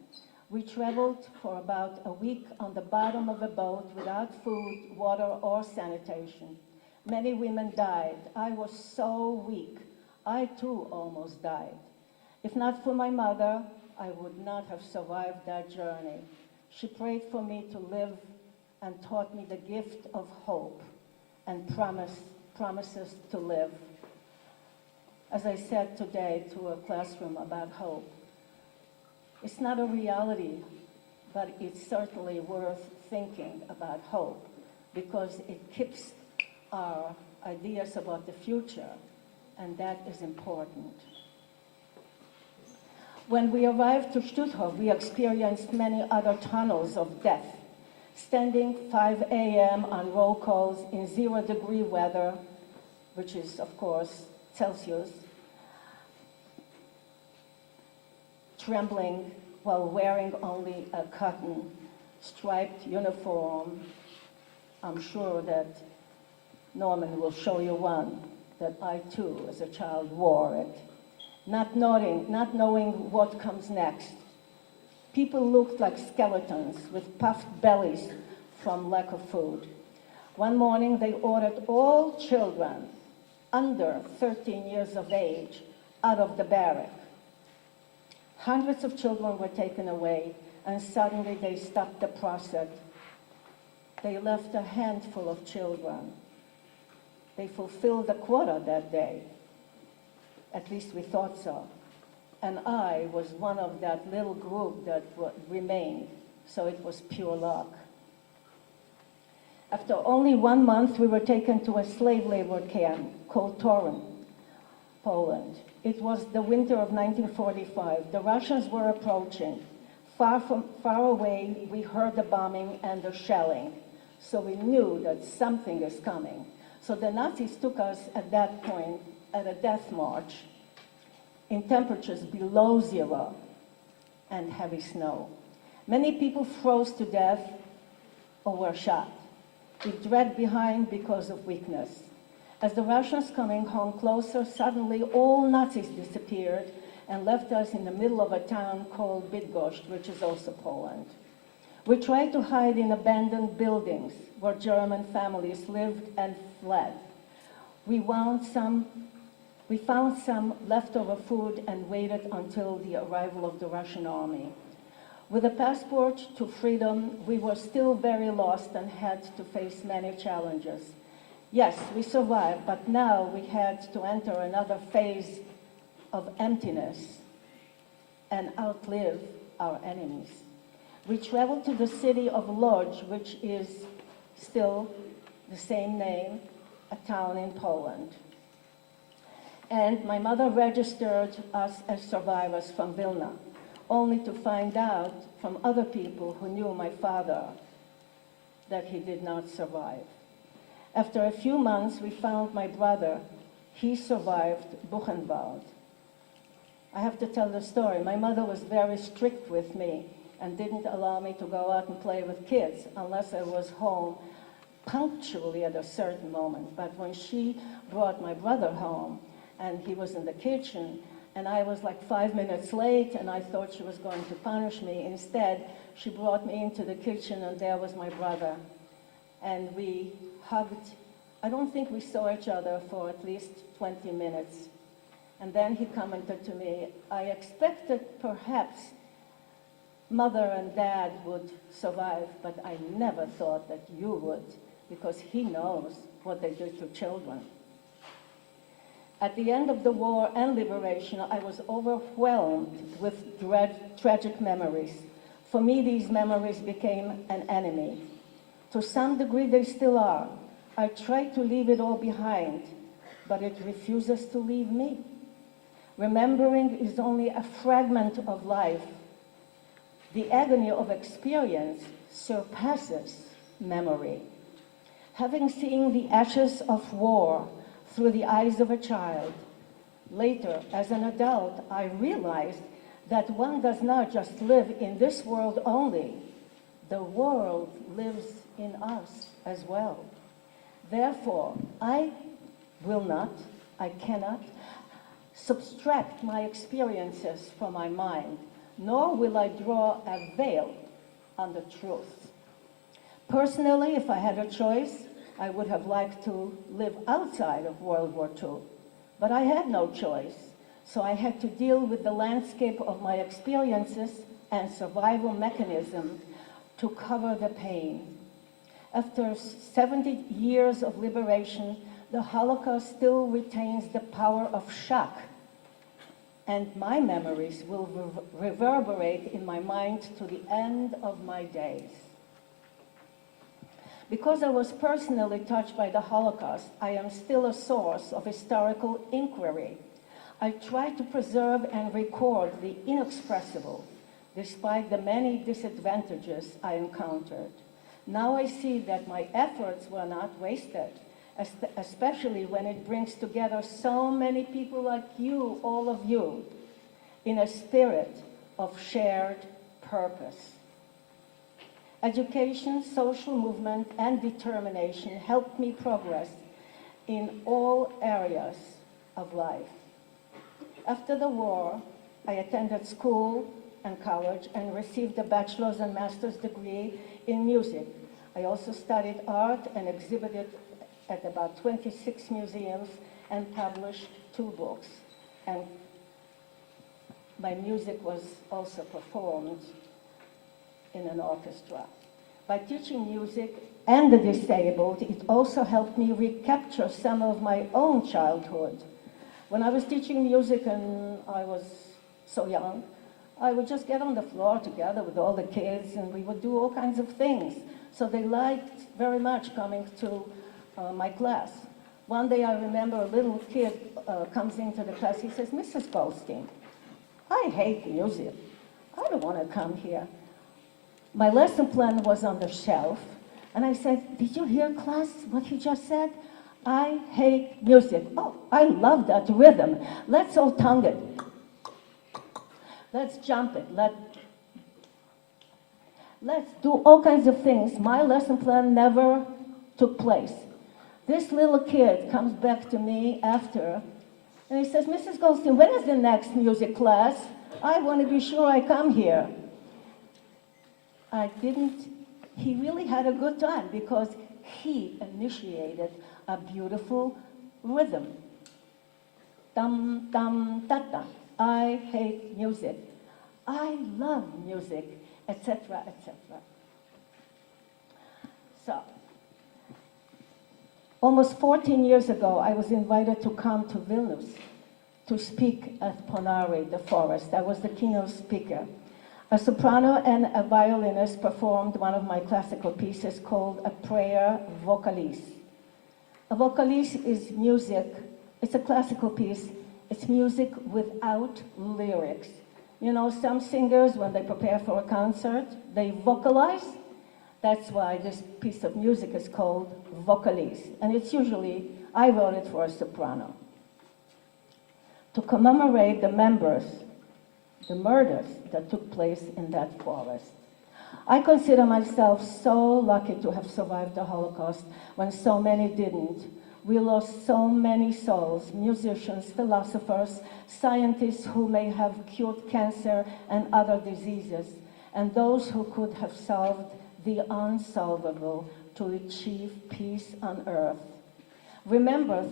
We traveled for about a week on the bottom of a boat without food, water, or sanitation. Many women died. I was so weak. I too almost died. If not for my mother, I would not have survived that journey. She prayed for me to live and taught me the gift of hope and promises to live. As I said today to a classroom about hope, it's not a reality, but it's certainly worth thinking about hope because it keeps our ideas about the future, and that is important. When we arrived to Stutthof, we experienced many other tunnels of death. standing 5 a.m. on roll calls in 0-degree weather, which is, of course, Celsius, trembling while wearing only a cotton striped uniform. I'm sure that Norman will show you one that I too, as a child, wore it. Not knowing what comes next. People looked like skeletons with puffed bellies from lack of food. One morning they ordered all children under 13 years of age out of the barrack. Hundreds of children were taken away, and suddenly they stopped the process. They left a handful of children. They fulfilled the quota that day. At least we thought so. And I was one of that little group that remained, so it was pure luck. After only 1 month, we were taken to a slave labor camp called Torun, Poland. It was the winter of 1945. The Russians were approaching. Far away, we heard the bombing and the shelling, so we knew that something is coming. So the Nazis took us at that point at a death march in temperatures below zero and heavy snow. Many people froze to death or were shot. We dragged behind because of weakness. As the Russians coming home closer, suddenly all Nazis disappeared and left us in the middle of a town called Bydgoszcz, which is also Poland. We tried to hide in abandoned buildings where German families lived and fled. We found some leftover food and waited until the arrival of the Russian army. With a passport to freedom, we were still very lost and had to face many challenges. Yes, we survived, but now we had to enter another phase of emptiness and outlive our enemies. We traveled to the city of Lodz, which is still the same name, a town in Poland. And my mother registered us as survivors from Vilna, only to find out from other people who knew my father that he did not survive. After a few months, we found my brother. He survived Buchenwald. I have to tell the story. My mother was very strict with me and didn't allow me to go out and play with kids unless I was home punctually at a certain moment. But when she brought my brother home, and he was in the kitchen, and I was like 5 minutes late, and I thought she was going to punish me. Instead, she brought me into the kitchen, and there was my brother. And we hugged. I don't think we saw each other for at least 20 minutes. And then he commented to me, I expected perhaps Mother and Dad would survive, but I never thought that you would, because he knows what they do to children. At the end of the war and liberation, I was overwhelmed with tragic memories. For me, these memories became an enemy. To some degree, they still are. I try to leave it all behind, but it refuses to leave me. Remembering is only a fragment of life. The agony of experience surpasses memory. Having seen the ashes of war through the eyes of a child, later, as an adult, I realized that one does not just live in this world only. The world lives in us as well. Therefore, I cannot subtract my experiences from my mind, nor will I draw a veil on the truth. Personally, if I had a choice, I would have liked to live outside of World War II, but I had no choice, so I had to deal with the landscape of my experiences and survival mechanism to cover the pain. After 70 years of liberation, the Holocaust still retains the power of shock, and my memories will reverberate in my mind to the end of my days. Because I was personally touched by the Holocaust, I am still a source of historical inquiry. I try to preserve and record the inexpressible, despite the many disadvantages I encountered. Now I see that my efforts were not wasted, especially when it brings together so many people like you, all of you, in a spirit of shared purpose. Education, social movement, and determination helped me progress in all areas of life. After the war, I attended school and college and received a bachelor's and master's degree in music. I also studied art and exhibited at about 26 museums and published 2 books. And my music was also performed in an orchestra. By teaching music and the disabled, it also helped me recapture some of my own childhood. When I was teaching music and I was so young, I would just get on the floor together with all the kids and we would do all kinds of things. So they liked very much coming to my class. One day I remember a little kid comes into the class, he says, "Mrs. Goldstein, I hate music. I don't want to come here." My lesson plan was on the shelf, and I said, "Did you hear, class, what he just said? I hate music. Oh, I love that rhythm. Let's all tongue it. Let's jump it. Let's do all kinds of things." My lesson plan never took place. This little kid comes back to me after, and he says, "Mrs. Goldstein, when is the next music class? I want to be sure I come here." He really had a good time because he initiated a beautiful rhythm. Dum, dum, ta, ta. I hate music. I love music, etc., etc. So, almost 14 years ago, I was invited to come to Vilna to speak at Ponari, the forest. I was the keynote speaker. A soprano and a violinist performed one of my classical pieces called a prayer vocalise. A vocalise is music. It's a classical piece. It's music without lyrics. You know, some singers, when they prepare for a concert, they vocalize. That's why this piece of music is called vocalise. And it's usually, I wrote it for a soprano. To commemorate the murders that took place in that forest. I consider myself so lucky to have survived the Holocaust when so many didn't. We lost so many souls, musicians, philosophers, scientists who may have cured cancer and other diseases, and those who could have solved the unsolvable to achieve peace on earth. Remember,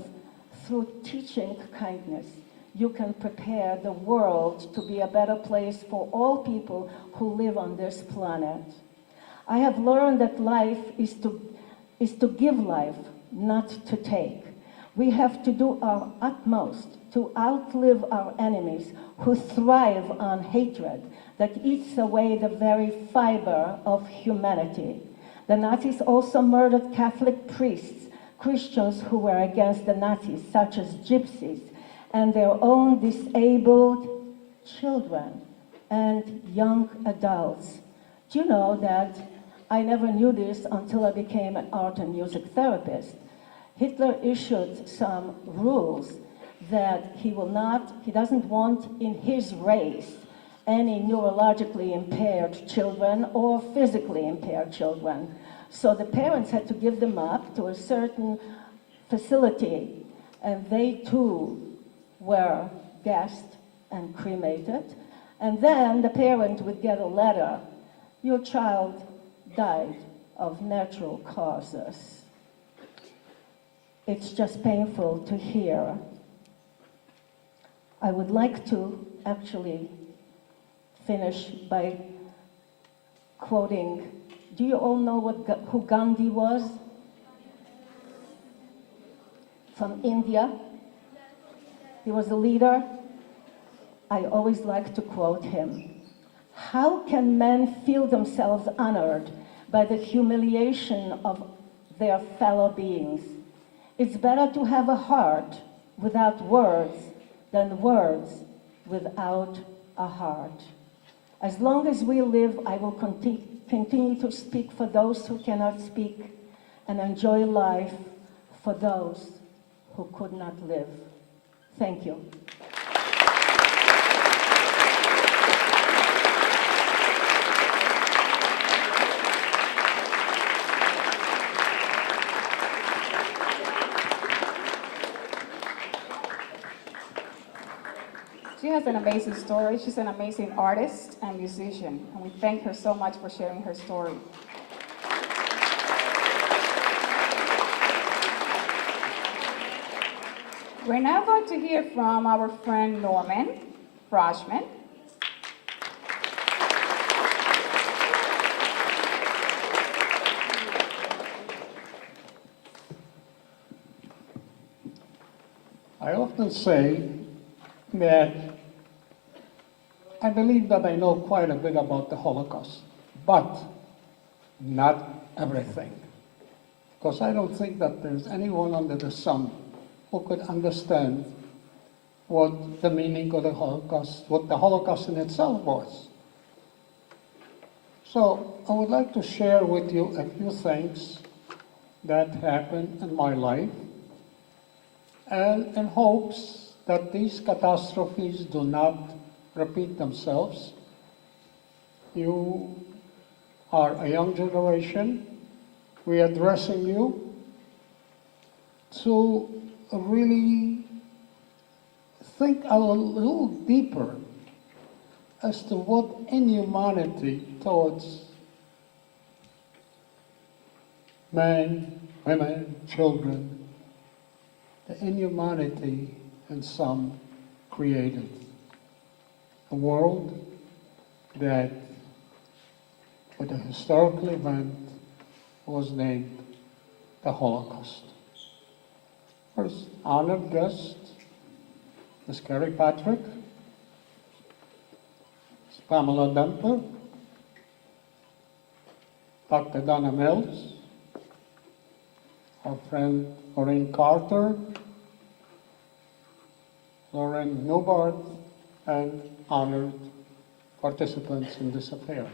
through teaching kindness, you can prepare the world to be a better place for all people who live on this planet. I have learned that life is to give life, not to take. We have to do our utmost to outlive our enemies who thrive on hatred that eats away the very fiber of humanity. The Nazis also murdered Catholic priests, Christians who were against the Nazis, such as gypsies, and their own disabled children and young adults. Do you know that I never knew this until I became an art and music therapist? Hitler issued some rules that he doesn't want in his race any neurologically impaired children or physically impaired children. So the parents had to give them up to a certain facility, and they too were gassed and cremated. And then the parent would get a letter, "Your child died of natural causes." It's just painful to hear. I would like to actually finish by quoting, do you all know who Gandhi was? From India. He was a leader. I always like to quote him. "How can men feel themselves honored by the humiliation of their fellow beings? It's better to have a heart without words than words without a heart. As long as we live, I will continue to speak for those who cannot speak, and enjoy life for those who could not live. Thank you. She has an amazing story. She's an amazing artist and musician, and we thank her so much for sharing her story. We're now going to hear from our friend Norman Froshman. I often say that I believe that I know quite a bit about the Holocaust, but not everything. Because I don't think that there's anyone under the sun who could understand what the meaning of the Holocaust, what the Holocaust in itself was. So I would like to share with you a few things that happened in my life, and in hopes that these catastrophes do not repeat themselves. You are a young generation. We are addressing you to really think a little deeper as to what inhumanity towards men, women, children, the inhumanity in some created. A world that, with a historical event, was named the Holocaust. First, honored guest, Ms. Carrie Patrick, Ms. Pamela Demper, Dr. Donna Mills, our friend Maureen Carter, Lauren Newbart, and honored participants in this affair.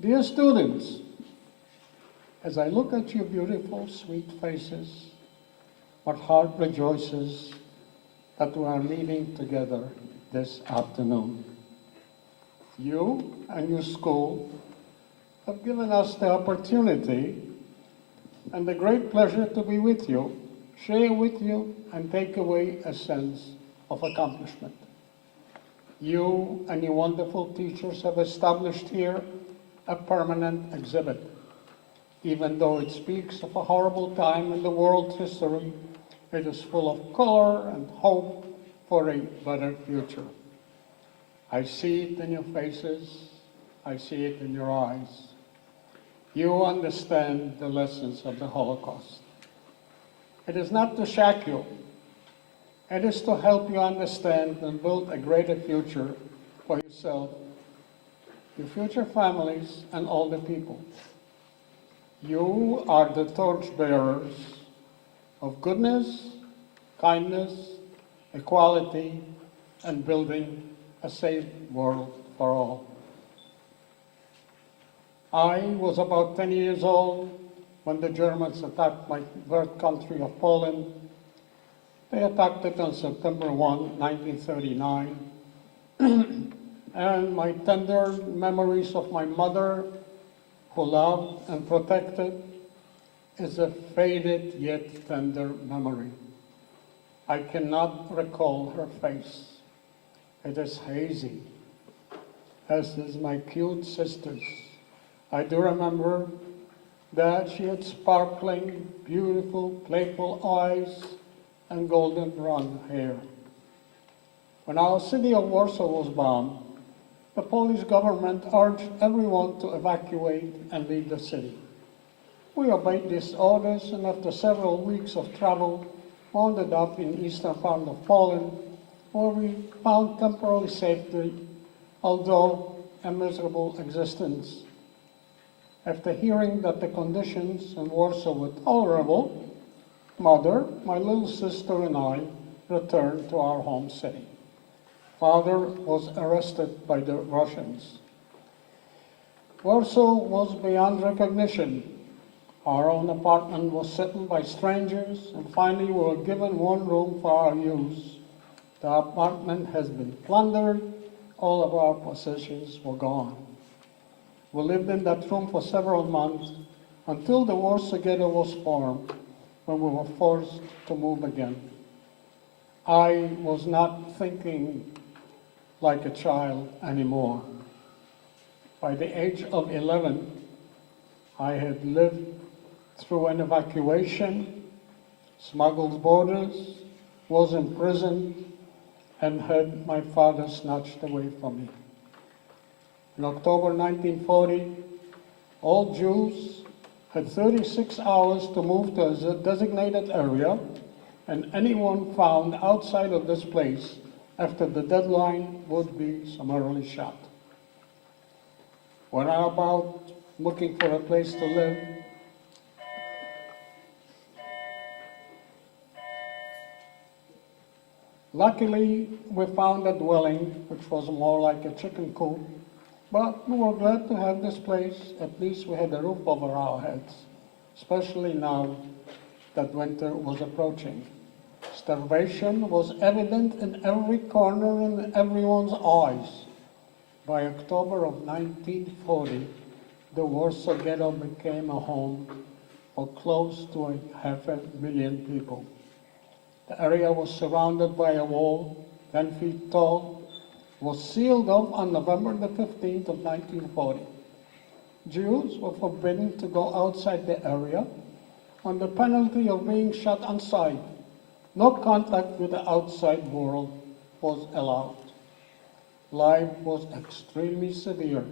Dear students, as I look at your beautiful, sweet faces, my heart rejoices that we are meeting together this afternoon. You and your school have given us the opportunity and the great pleasure to be with you, share with you, and take away a sense of accomplishment. You and your wonderful teachers have established here a permanent exhibit. Even though it speaks of a horrible time in the world's history, it is full of color and hope for a better future. I see it in your faces, I see it in your eyes. You understand the lessons of the Holocaust. It is not to shock you, it is to help you understand and build a greater future for yourself, your future families, and all the people. You are the torchbearers of goodness, kindness, equality, and building a safe world for all. I was about 10 years old when the Germans attacked my birth country of Poland. They attacked it on September 1, 1939. And my tender memories of my mother, who loved and protected, is a faded yet tender memory. I cannot recall her face. It is hazy, as is my cute sister's. I do remember that she had sparkling, beautiful, playful eyes and golden blonde hair. When our city of Warsaw was bombed, the Polish government urged everyone to evacuate and leave the city. We obeyed these orders, and after several weeks of travel, wounded up in eastern part of Poland, where we found temporary safety, although a miserable existence. After hearing that the conditions in Warsaw were tolerable, Mother, my little sister, and I returned to our home city. Father was arrested by the Russians. Warsaw was beyond recognition. Our own apartment was settled by strangers, and finally we were given one room for our use. The apartment has been plundered. All of our possessions were gone. We lived in that room for several months until the Warsaw Ghetto was formed, when we were forced to move again. I was not thinking like a child anymore. By the age of 11, I had lived through an evacuation, smuggled borders, was imprisoned, and had my father snatched away from me. In October 1940, all Jews had 36 hours to move to a designated area, and anyone found outside of this place after the deadline would be summarily shot. When I'm about looking for a place to live, luckily, we found a dwelling which was more like a chicken coop, but we were glad to have this place. At least we had a roof over our heads, especially now that winter was approaching. Starvation was evident in every corner in everyone's eyes. By October of 1940, the Warsaw Ghetto became a home for close to 500,000 people. The area was surrounded by a wall 10 feet tall, was sealed off on November the 15th of 1940. Jews were forbidden to go outside the area on the penalty of being shot on sight. No contact with the outside world was allowed. Life was extremely severe.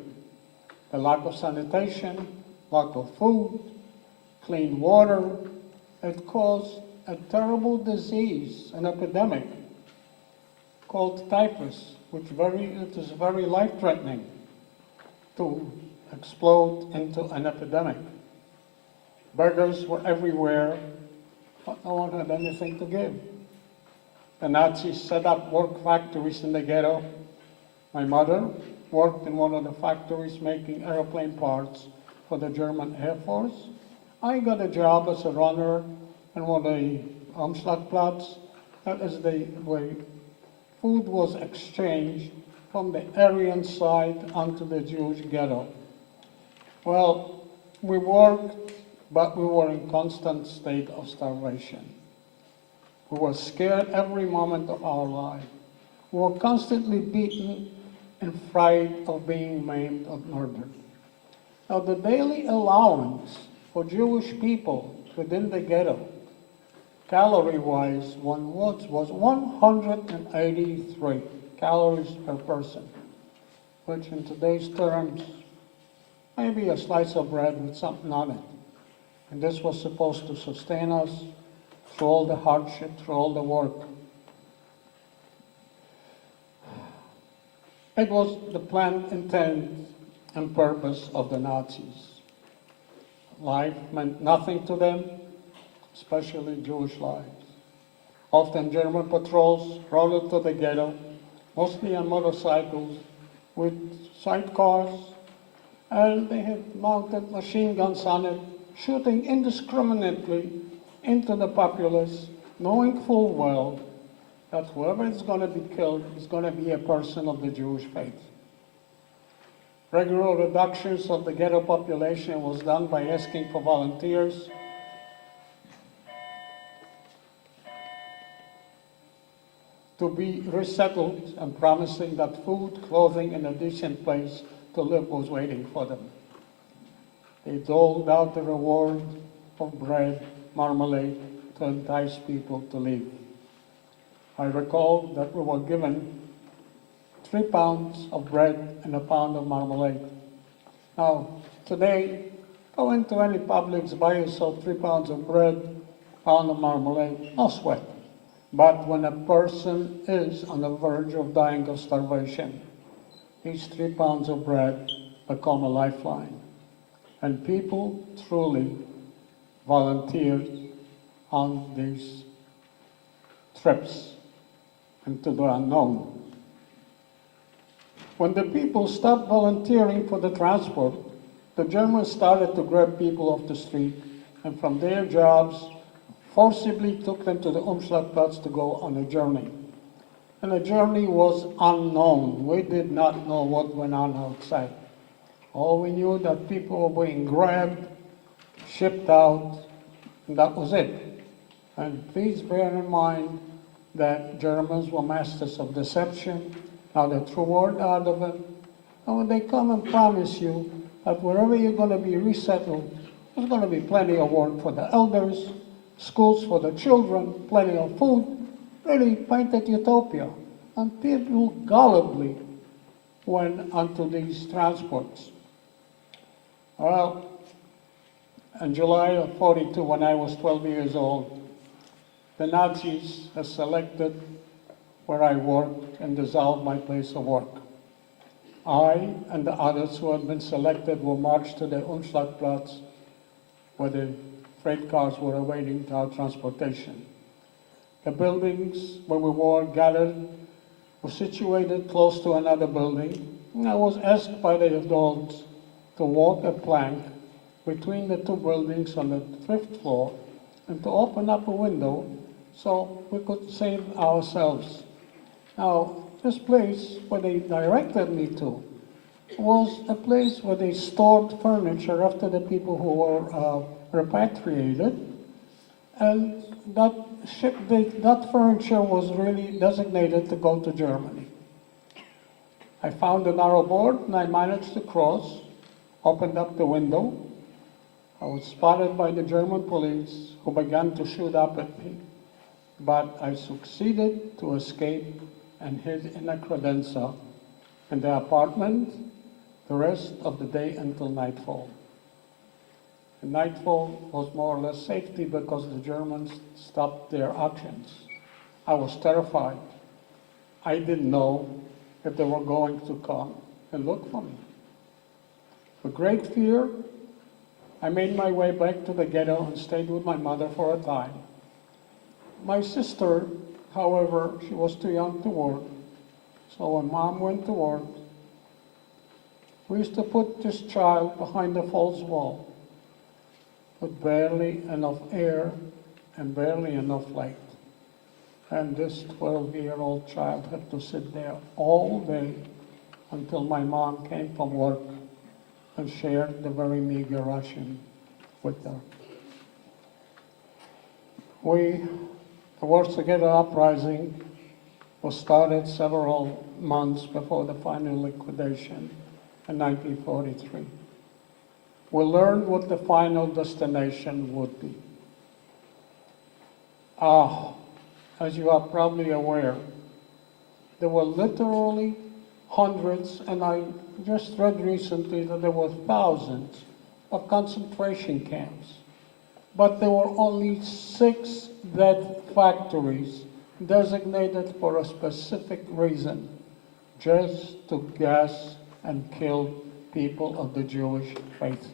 The lack of sanitation, lack of food, clean water, it caused a terrible disease, an epidemic called typhus, which it is very life-threatening to explode into an epidemic. Beggars were everywhere, but no one had anything to give. The Nazis set up work factories in the ghetto. My mother worked in one of the factories making airplane parts for the German Air Force. I got a job as a runner in one of the Umschlagplatz. That is the way food was exchanged from the Aryan side onto the Jewish ghetto. Well, we worked, but we were in constant state of starvation. We were scared every moment of our life. We were constantly beaten and frightened of being maimed or murdered. Now, the daily allowance for Jewish people within the ghetto, calorie-wise, was 183 calories per person, which in today's terms, maybe a slice of bread with something on it. And this was supposed to sustain us through all the hardship, through all the work. It was the planned intent and purpose of the Nazis. Life meant nothing to them, especially Jewish lives. Often German patrols rode to the ghetto, mostly on motorcycles with sidecars, and they had mounted machine guns on it, shooting indiscriminately into the populace, knowing full well that whoever is going to be killed is going to be a person of the Jewish faith. Regular reductions of the ghetto population was done by asking for volunteers to be resettled and promising that food, clothing, and a decent place to live was waiting for them. They doled out the reward of bread, marmalade, to entice people to leave. I recall that we were given 3 pounds of bread and a pound of marmalade. Now, today, go into any Publix, buy yourself 3 pounds of bread, pound of marmalade, no sweat. But when a person is on the verge of dying of starvation, these 3 pounds of bread become a lifeline. And people truly volunteered on these trips into the unknown. When the people stopped volunteering for the transport, the Germans started to grab people off the street and from their jobs forcibly took them to the Umschlagplatz to go on a journey. And the journey was unknown. We did not know what went on outside. All we knew that people were being grabbed, shipped out, and that was it. And please bear in mind that Germans were masters of deception, how they threw word out of it. And when they come and promise you that wherever you're going to be resettled, there's going to be plenty of work for the elders, schools for the children, plenty of food, really painted utopia. And people gullibly went onto these transports. Well, in July of 42, when I was 12 years old, the Nazis had selected where I worked and dissolved my place of work. I and the others who had been selected were marched to the Umschlagplatz, where the freight cars were awaiting our transportation. The buildings where we were gathered were situated close to another building, and I was asked by the adults to walk a plank between the two buildings on the 5th floor and to open up a window so we could save ourselves. Now, this place where they directed me to was a place where they stored furniture after the people who were repatriated, and that furniture was really designated to go to Germany. I found a narrow board and I managed to cross, opened up the window. I was spotted by the German police who began to shoot up at me, but I succeeded to escape and hid in a credenza in the apartment the rest of the day until nightfall. And nightfall was more or less safety because the Germans stopped their actions. I was terrified. I didn't know if they were going to come and look for me. With great fear, I made my way back to the ghetto and stayed with my mother for a time. My sister, however, she was too young to work, so when Mom went to work, we used to put this child behind the false wall with barely enough air and barely enough light. And this 12-year-old child had to sit there all day until my mom came from work and shared the very meager ration with her. The Works Together uprising was started several months before the final liquidation in 1943. We learned what the final destination would be. As you are probably aware, there were literally hundreds, and I just read recently that there were thousands of concentration camps. But there were only 6 death factories designated for a specific reason, just to gas and kill people of the Jewish faith.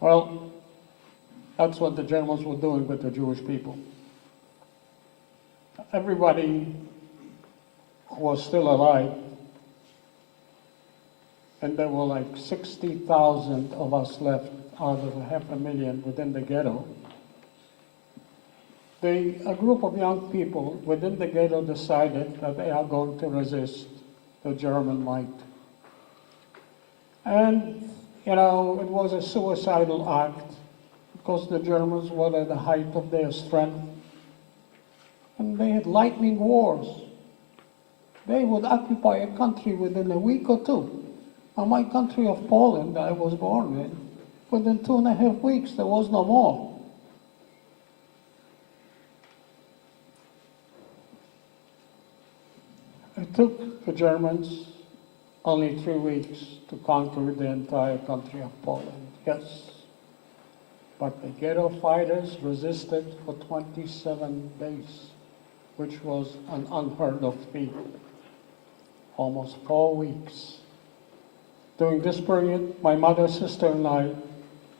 Well, that's what the Germans were doing with the Jewish people. Everybody was still alive, and there were like 60,000 of us left out of 500,000 within the ghetto. A group of young people within the ghetto decided that they are going to resist the German might. And, it was a suicidal act because the Germans were at the height of their strength. And they had lightning wars. They would occupy a country within a week or two. Now, my country of Poland, I was born in, within 2.5 weeks, there was no more. It took the Germans only 3 weeks to conquer the entire country of Poland, yes. But the ghetto fighters resisted for 27 days, which was an unheard of feat. Almost 4 weeks. During this period, my mother, sister, and I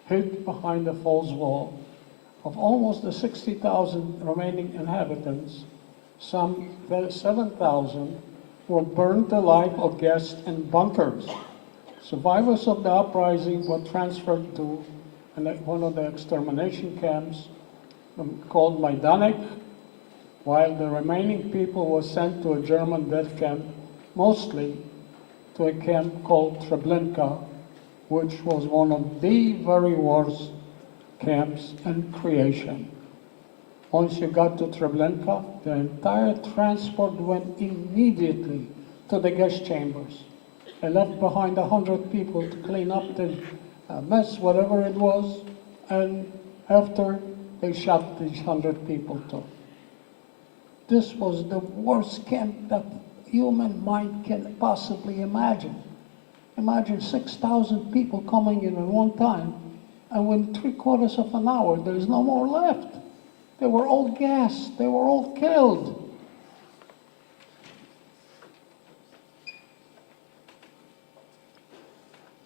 hid behind the false wall of almost the 60,000 remaining inhabitants, Some 7,000 were burned alive or gassed in bunkers. Survivors of the uprising were transferred to one of the extermination camps called Majdanek, while the remaining people were sent to a German death camp, mostly to a camp called Treblinka, which was one of the very worst camps in creation. Once you got to Treblinka, the entire transport went immediately to the gas chambers. They left behind 100 people to clean up the mess, whatever it was, and after they shot these 100 people too. This was the worst camp that human mind can possibly imagine. Imagine 6,000 people coming in at one time, and within 3/4 of an hour, there is no more left. They were all gassed, they were all killed.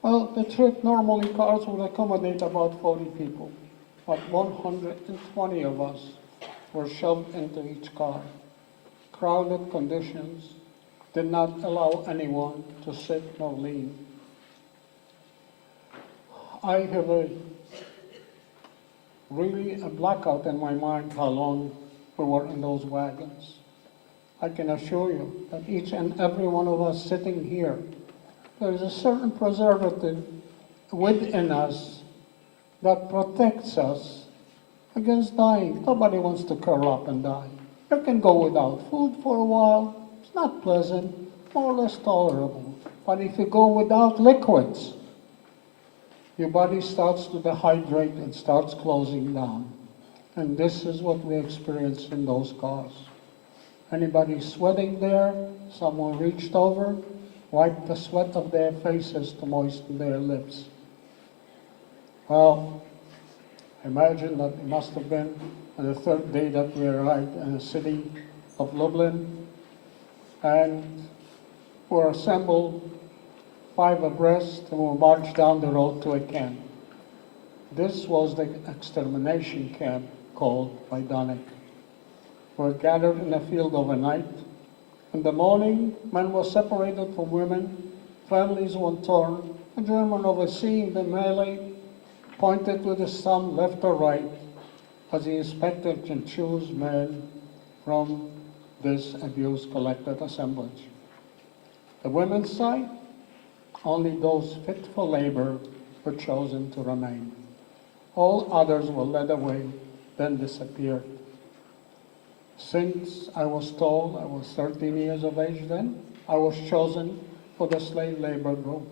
Well, the trip normally cars would accommodate about 40 people, but 120 of us were shoved into each car. Crowded conditions did not allow anyone to sit nor lean. I have really a blackout in my mind how long we were in those wagons. I can assure you that each and every one of us sitting here, there is a certain preservative within us that protects us against dying. Nobody wants to curl up and die. You can go without food for a while. It's not pleasant, more or less tolerable. But if you go without liquids, your body starts to dehydrate and starts closing down. And this is what we experienced in those cars. Anybody sweating there, someone reached over, wiped the sweat of their faces to moisten their lips. Well, imagine that it must have been on the third day that we arrived in the city of Lublin, and were assembled 5 abreast and we marched down the road to a camp. This was the extermination camp called Majdanek. We were gathered in a field overnight. In the morning, men were separated from women, families were torn. A German overseeing the melee pointed with his thumb left or right as he inspected and chose men from this abuse-collected assemblage. The women's side, only those fit for labor were chosen to remain. All others were led away, then disappeared. Since I was told I was 13 years of age then, I was chosen for the slave labor group.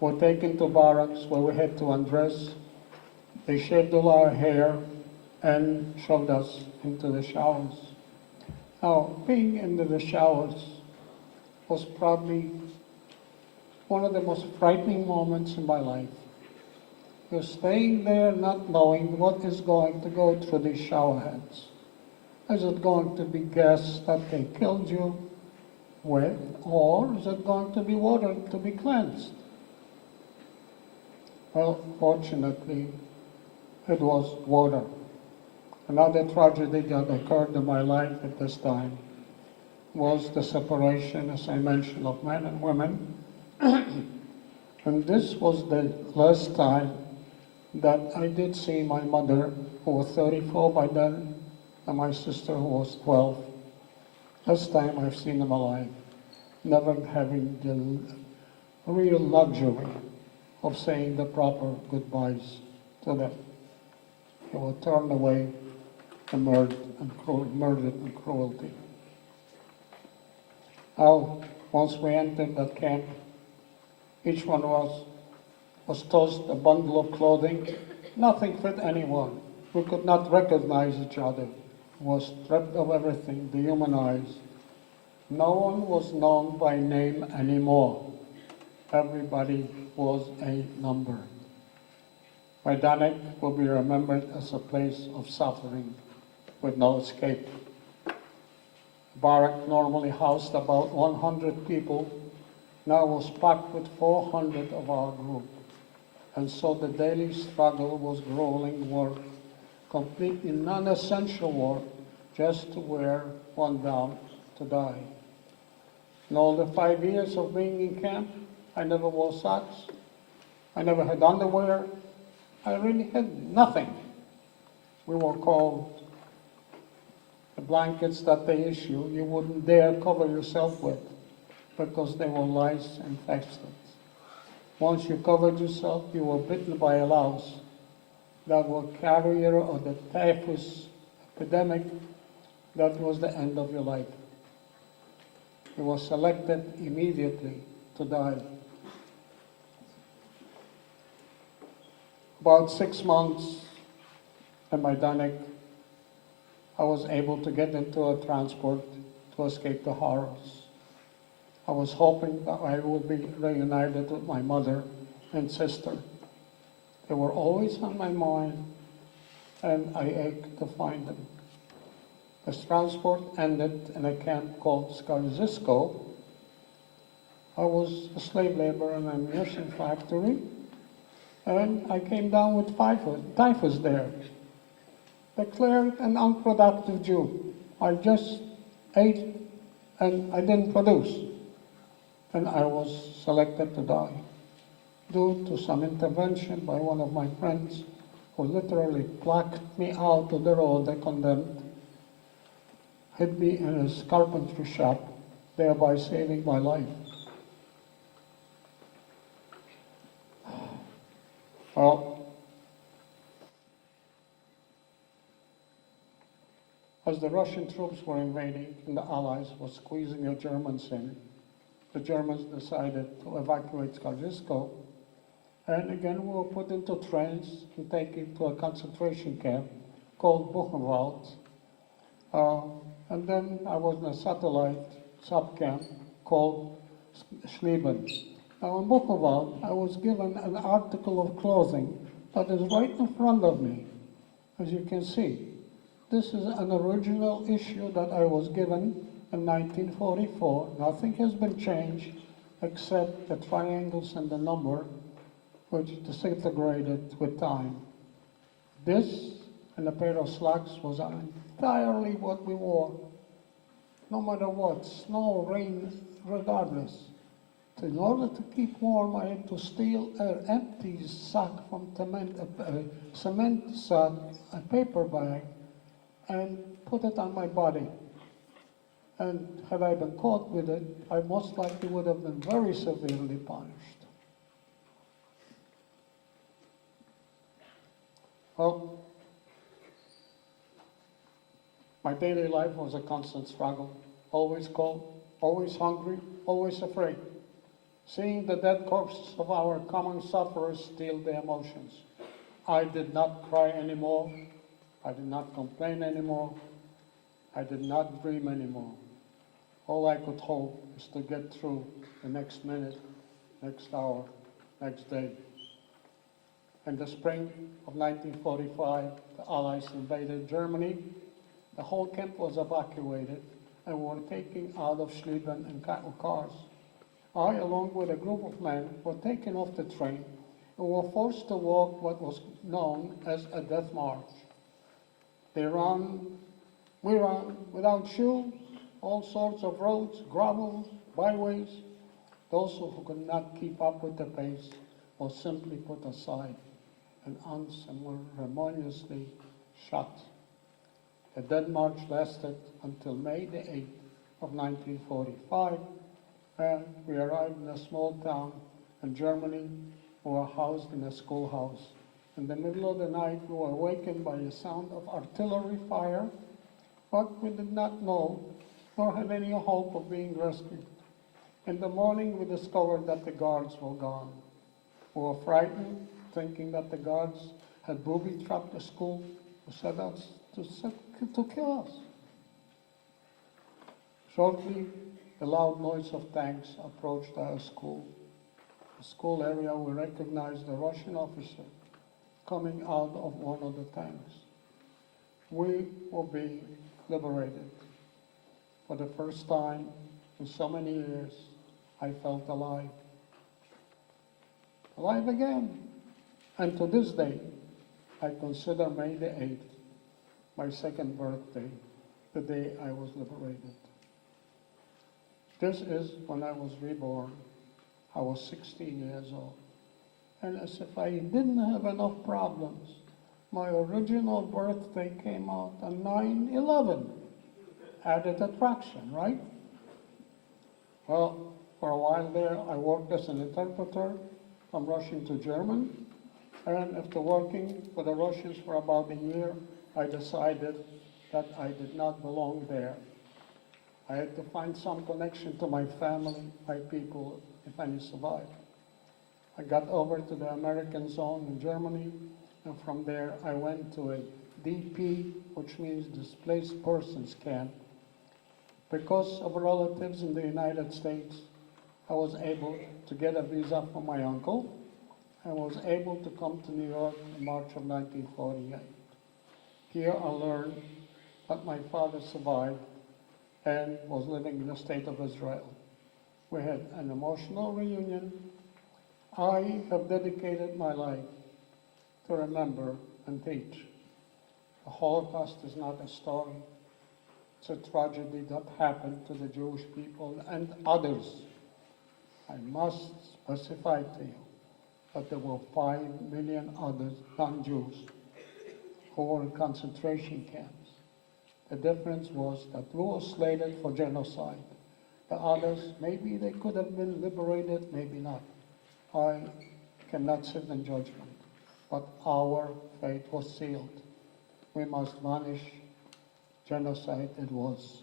We were taken to barracks where we had to undress. They shaved all our hair and shoved us into the showers. Now, being into the showers was probably one of the most frightening moments in my life. You're staying there not knowing what is going to go through these shower heads. Is it going to be gas that they killed you with, or is it going to be water to be cleansed? Well, fortunately, it was water. Another tragedy that occurred in my life at this time was the separation, as I mentioned, of men and women. And this was the last time that I did see my mother, who was 34 by then, and my sister, who was 12. Last time I've seen them alive, never having the real luxury of saying the proper goodbyes to them. They were turned away and murdered in cruelty. Now, once we entered that camp, each one of us was tossed a bundle of clothing. Nothing fit anyone. We could not recognize each other. Was stripped of everything, dehumanized. No one was known by name anymore. Everybody was a number. Majdanek will be remembered as a place of suffering with no escape. Barrack normally housed about 100 people, now was packed with 400 of our group. And so the daily struggle was grueling work, completely non-essential work, just to wear one down to die. In all the 5 years of being in camp, I never wore socks. I never had underwear. I really had nothing. We were called the blankets that they issue, you wouldn't dare cover yourself with because they were lice infested. Once you covered yourself, you were bitten by a louse that was carrier of the typhus epidemic. That was the end of your life. You were selected immediately to die. About 6 months in Majdanek, I was able to get into a transport to escape the horrors. I was hoping that I would be reunited with my mother and sister. They were always on my mind, and I ached to find them. This transport ended in a camp called Skarzisko. I was a slave laborer in a ammunition factory, and I came down with typhus there. Declared an unproductive Jew. I just ate and I didn't produce. And I was selected to die due to some intervention by one of my friends who literally plucked me out of the road they condemned, hid me in his carpentry shop, thereby saving my life. Well, as the Russian troops were invading and the Allies were squeezing the Germans in, the Germans decided to evacuate Skarzisko, and again we were put into trains and taken to a concentration camp called Buchenwald. And then I was in a satellite sub-camp called Schlieben. Now in Buchenwald, I was given an article of clothing that is right in front of me, as you can see. This is an original issue that I was given in 1944. Nothing has been changed except the triangles and the number, which disintegrated with time. This and a pair of slacks was entirely what we wore, no matter what, snow, rain, regardless. In order to keep warm, I had to steal an empty sack from a cement sack, a paper bag, and put it on my body. And had I been caught with it, I most likely would have been very severely punished. Well, my daily life was a constant struggle. Always cold, always hungry, always afraid. Seeing the dead corpses of our common sufferers steal the emotions. I did not cry anymore. I did not complain anymore. I did not dream anymore. All I could hope is to get through the next minute, next hour, next day. In the spring of 1945, the Allies invaded Germany. The whole camp was evacuated and were taken out of Schlieben in cattle cars. I, along with a group of men, were taken off the train and were forced to walk what was known as a death march. We ran without shoes, all sorts of roads, gravel, byways. Those who could not keep up with the pace were simply put aside and unceremoniously shot. The death march lasted until May the 8th of 1945, and we arrived in a small town in Germany. We were housed in a schoolhouse. In the middle of the night, we were awakened by a sound of artillery fire, but we did not know, nor had any hope of being rescued. In the morning, we discovered that the guards were gone. We were frightened, thinking that the guards had booby-trapped the school to set out to kill us. Shortly, the loud noise of tanks approached our school. The school area, we recognized a Russian officer coming out of one of the tanks. We were being liberated. For the first time in so many years, I felt alive. Alive again. And to this day, I consider May the 8th my second birthday. the day I was liberated. This is when I was reborn. I was 16 years old. And as if I didn't have enough problems, my original birthday came out on 9/11. Added attraction, right? Well, for a while there, I worked as an interpreter from Russian to German. And after working for the Russians for about a year, I decided that I did not belong there. I had to find some connection to my family, my people, if any survived. I got over to the American zone in Germany, and from there I went to a DP, which means Displaced Persons Camp. Because of relatives in the United States, I was able to get a visa from my uncle and was able to come to New York in March of 1948. Here I learned that my father survived and was living in the state of Israel. We had an emotional reunion. I have dedicated my life to remember and teach. The Holocaust is not a story. It's a tragedy that happened to the Jewish people and others. I must specify to you that there were 5 million other non-Jews who were in concentration camps. The difference was that we were slated for genocide. The others, maybe they could have been liberated, maybe not. I cannot sit in judgment, but our fate was sealed. We must vanish. Genocide it was.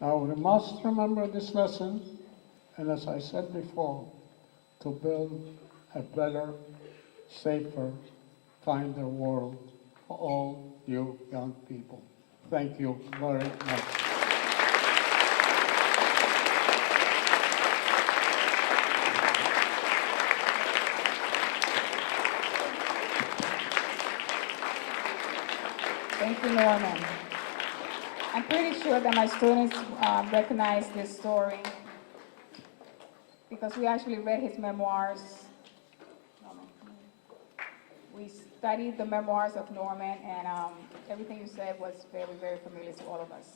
Now we must remember this lesson, and as I said before, to build a better, safer, kinder world for all you young people. Thank you very much. Thank you, Norman. I'm pretty sure that my students recognize this story because we actually read his memoirs. We studied the memoirs of Norman, and everything you said was very, very familiar to all of us.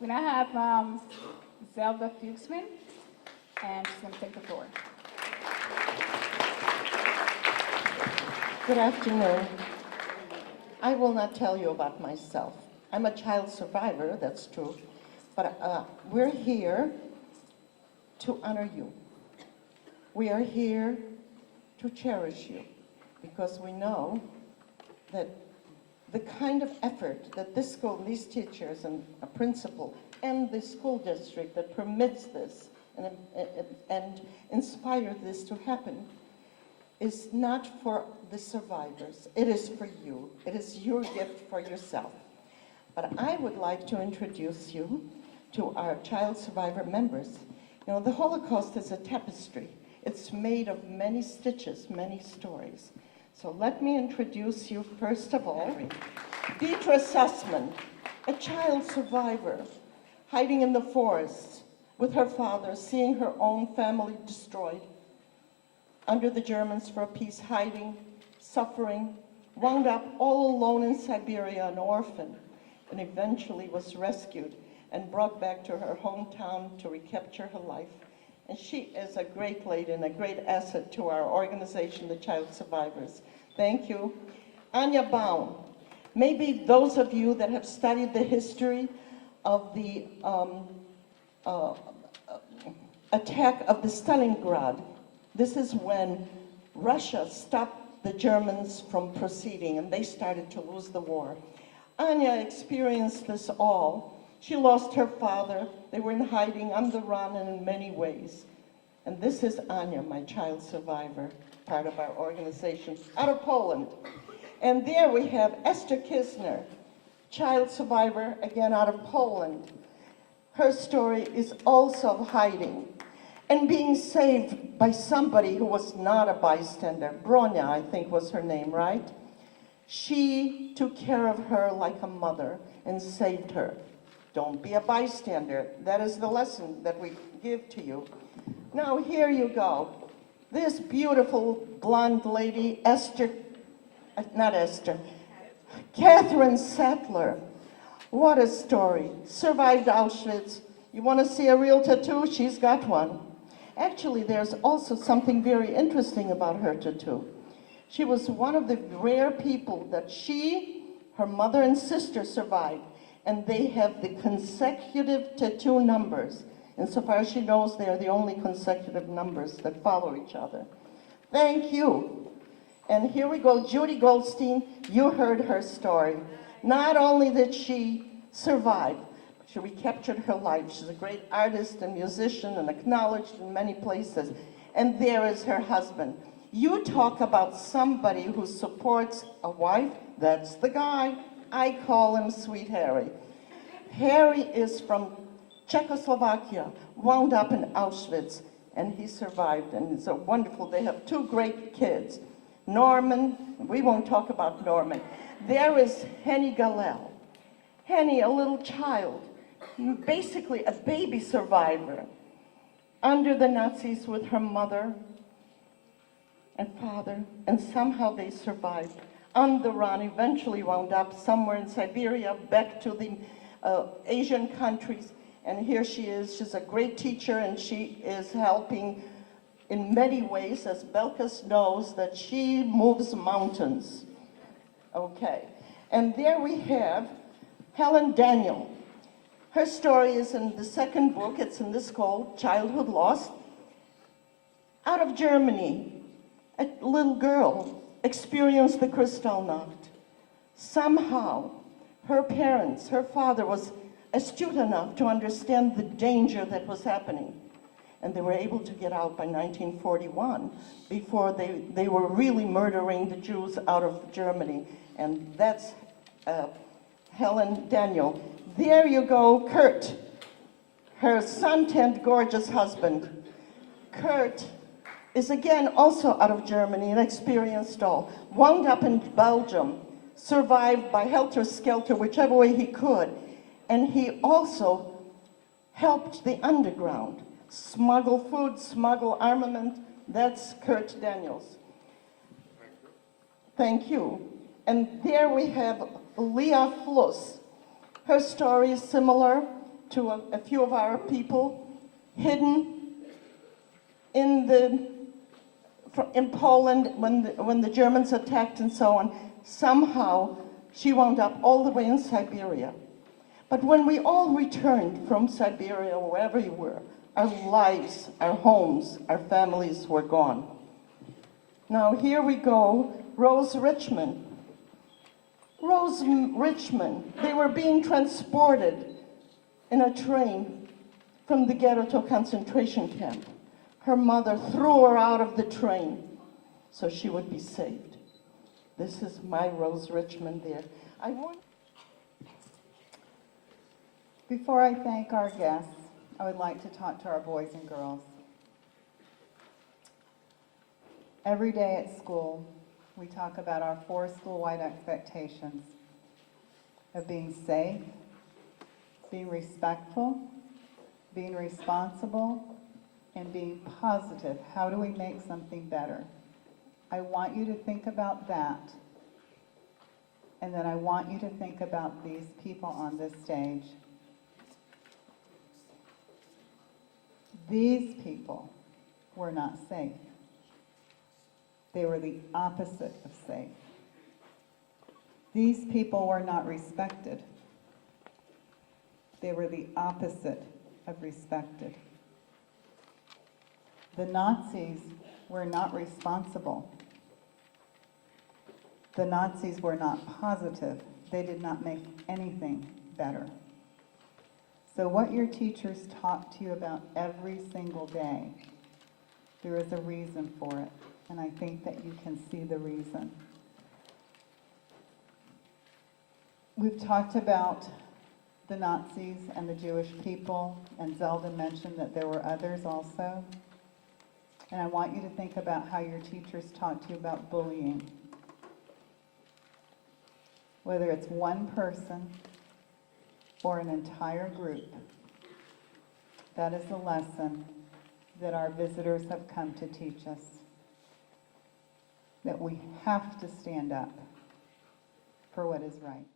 We now have Zelda Fuchsman, and she's going to take the floor. Good afternoon. I will not tell you about myself. I'm a child survivor, that's true, but we're here to honor you. We are here to cherish you because we know that the kind of effort that this school, these teachers and a principal and the school district that permits this and inspired this to happen is not for the survivors. It is for you. It is your gift for yourself. But I would like to introduce you to our child survivor members. You know, the Holocaust is a tapestry. It's made of many stitches, many stories. So let me introduce you, first of all, Deidre Sussman, a child survivor, hiding in the forest with her father, seeing her own family destroyed under the Germans for a peace, hiding, suffering, wound up all alone in Siberia, an orphan, and eventually was rescued and brought back to her hometown to recapture her life. And she is a great lady and a great asset to our organization, the Child Survivors. Thank you. Anya Baum. Maybe those of you that have studied the history of the attack of the Stalingrad. This is when Russia stopped the Germans from proceeding and they started to lose the war. Anya experienced this all. She lost her father. They were in hiding, on the run, and in many ways. And this is Anya, my child survivor, part of our organization, out of Poland. And there we have Esther Kistner, child survivor, again out of Poland. Her story is also of hiding and being saved by somebody who was not a bystander. Bronya, I think was her name, right? She took care of her like a mother and saved her. Don't be a bystander. That is the lesson that we give to you. Now, here you go. This beautiful blonde lady, Katherine Sadler, What a story. Survived Auschwitz. You want to see a real tattoo? She's got one. Actually, there's also something very interesting about her tattoo. She was one of the rare people that her mother and sister survived, and they have the consecutive tattoo numbers. Insofar as she knows, they are the only consecutive numbers that follow each other. Thank you. And here we go, Judy Goldstein. You heard her story. Not only did she survive, but she recaptured her life. She's a great artist and musician and acknowledged in many places. And there is her husband. You talk about somebody who supports a wife, that's the guy. I call him Sweet Harry. Harry is from Czechoslovakia, wound up in Auschwitz, and he survived, and it's wonderful. They have two great kids. Norman, we won't talk about Norman. There is Henny Galel. Henny, a little child, basically a baby survivor, under the Nazis with her mother and father, and somehow they survived. On the run, eventually wound up somewhere in Siberia, back to the Asian countries, and here she is. She's a great teacher, and she is helping in many ways, as Belkis knows, that she moves mountains. Okay, and there we have Helen Daniel. Her story is in the second book. It's in this called Childhood Lost. Out of Germany, a little girl experienced the Kristallnacht. Somehow, her parents, her father was astute enough to understand the danger that was happening. And they were able to get out by 1941 before they were really murdering the Jews out of Germany. And that's Helen Daniel. There you go, Kurt, her suntanned, gorgeous husband. Kurt is again also out of Germany, an experienced doll. Wound up in Belgium, survived by helter-skelter, whichever way he could. And he also helped the underground. Smuggle food, smuggle armament. That's Kurt Daniels. Thank you. And there we have Leah Fluss. Her story is similar to a few of our people, hidden in Poland when the Germans attacked and so on. Somehow she wound up all the way in Siberia. But when we all returned from Siberia, or wherever you were, our lives, our homes, our families were gone. Now here we go, Rose Richmond. Rose Richmond, they were being transported in a train from the Ghetto to a concentration camp. Her mother threw her out of the train so she would be saved. This is my Rose Richmond there. Before I thank our guests, I would like to talk to our boys and girls. Every day at school, we talk about our 4 school-wide expectations of being safe, being respectful, being responsible, and being positive. How do we make something better? I want you to think about that, and then I want you to think about these people on this stage. These people were not safe. They were the opposite of safe. These people were not respected. They were the opposite of respected. The Nazis were not responsible. The Nazis were not positive. They did not make anything better. So what your teachers talk to you about every single day, there is a reason for it. And I think that you can see the reason. We've talked about the Nazis and the Jewish people, and Zelda mentioned that there were others also. And I want you to think about how your teachers talk to you about bullying. Whether it's one person or an entire group, that is the lesson that our visitors have come to teach us. That we have to stand up for what is right.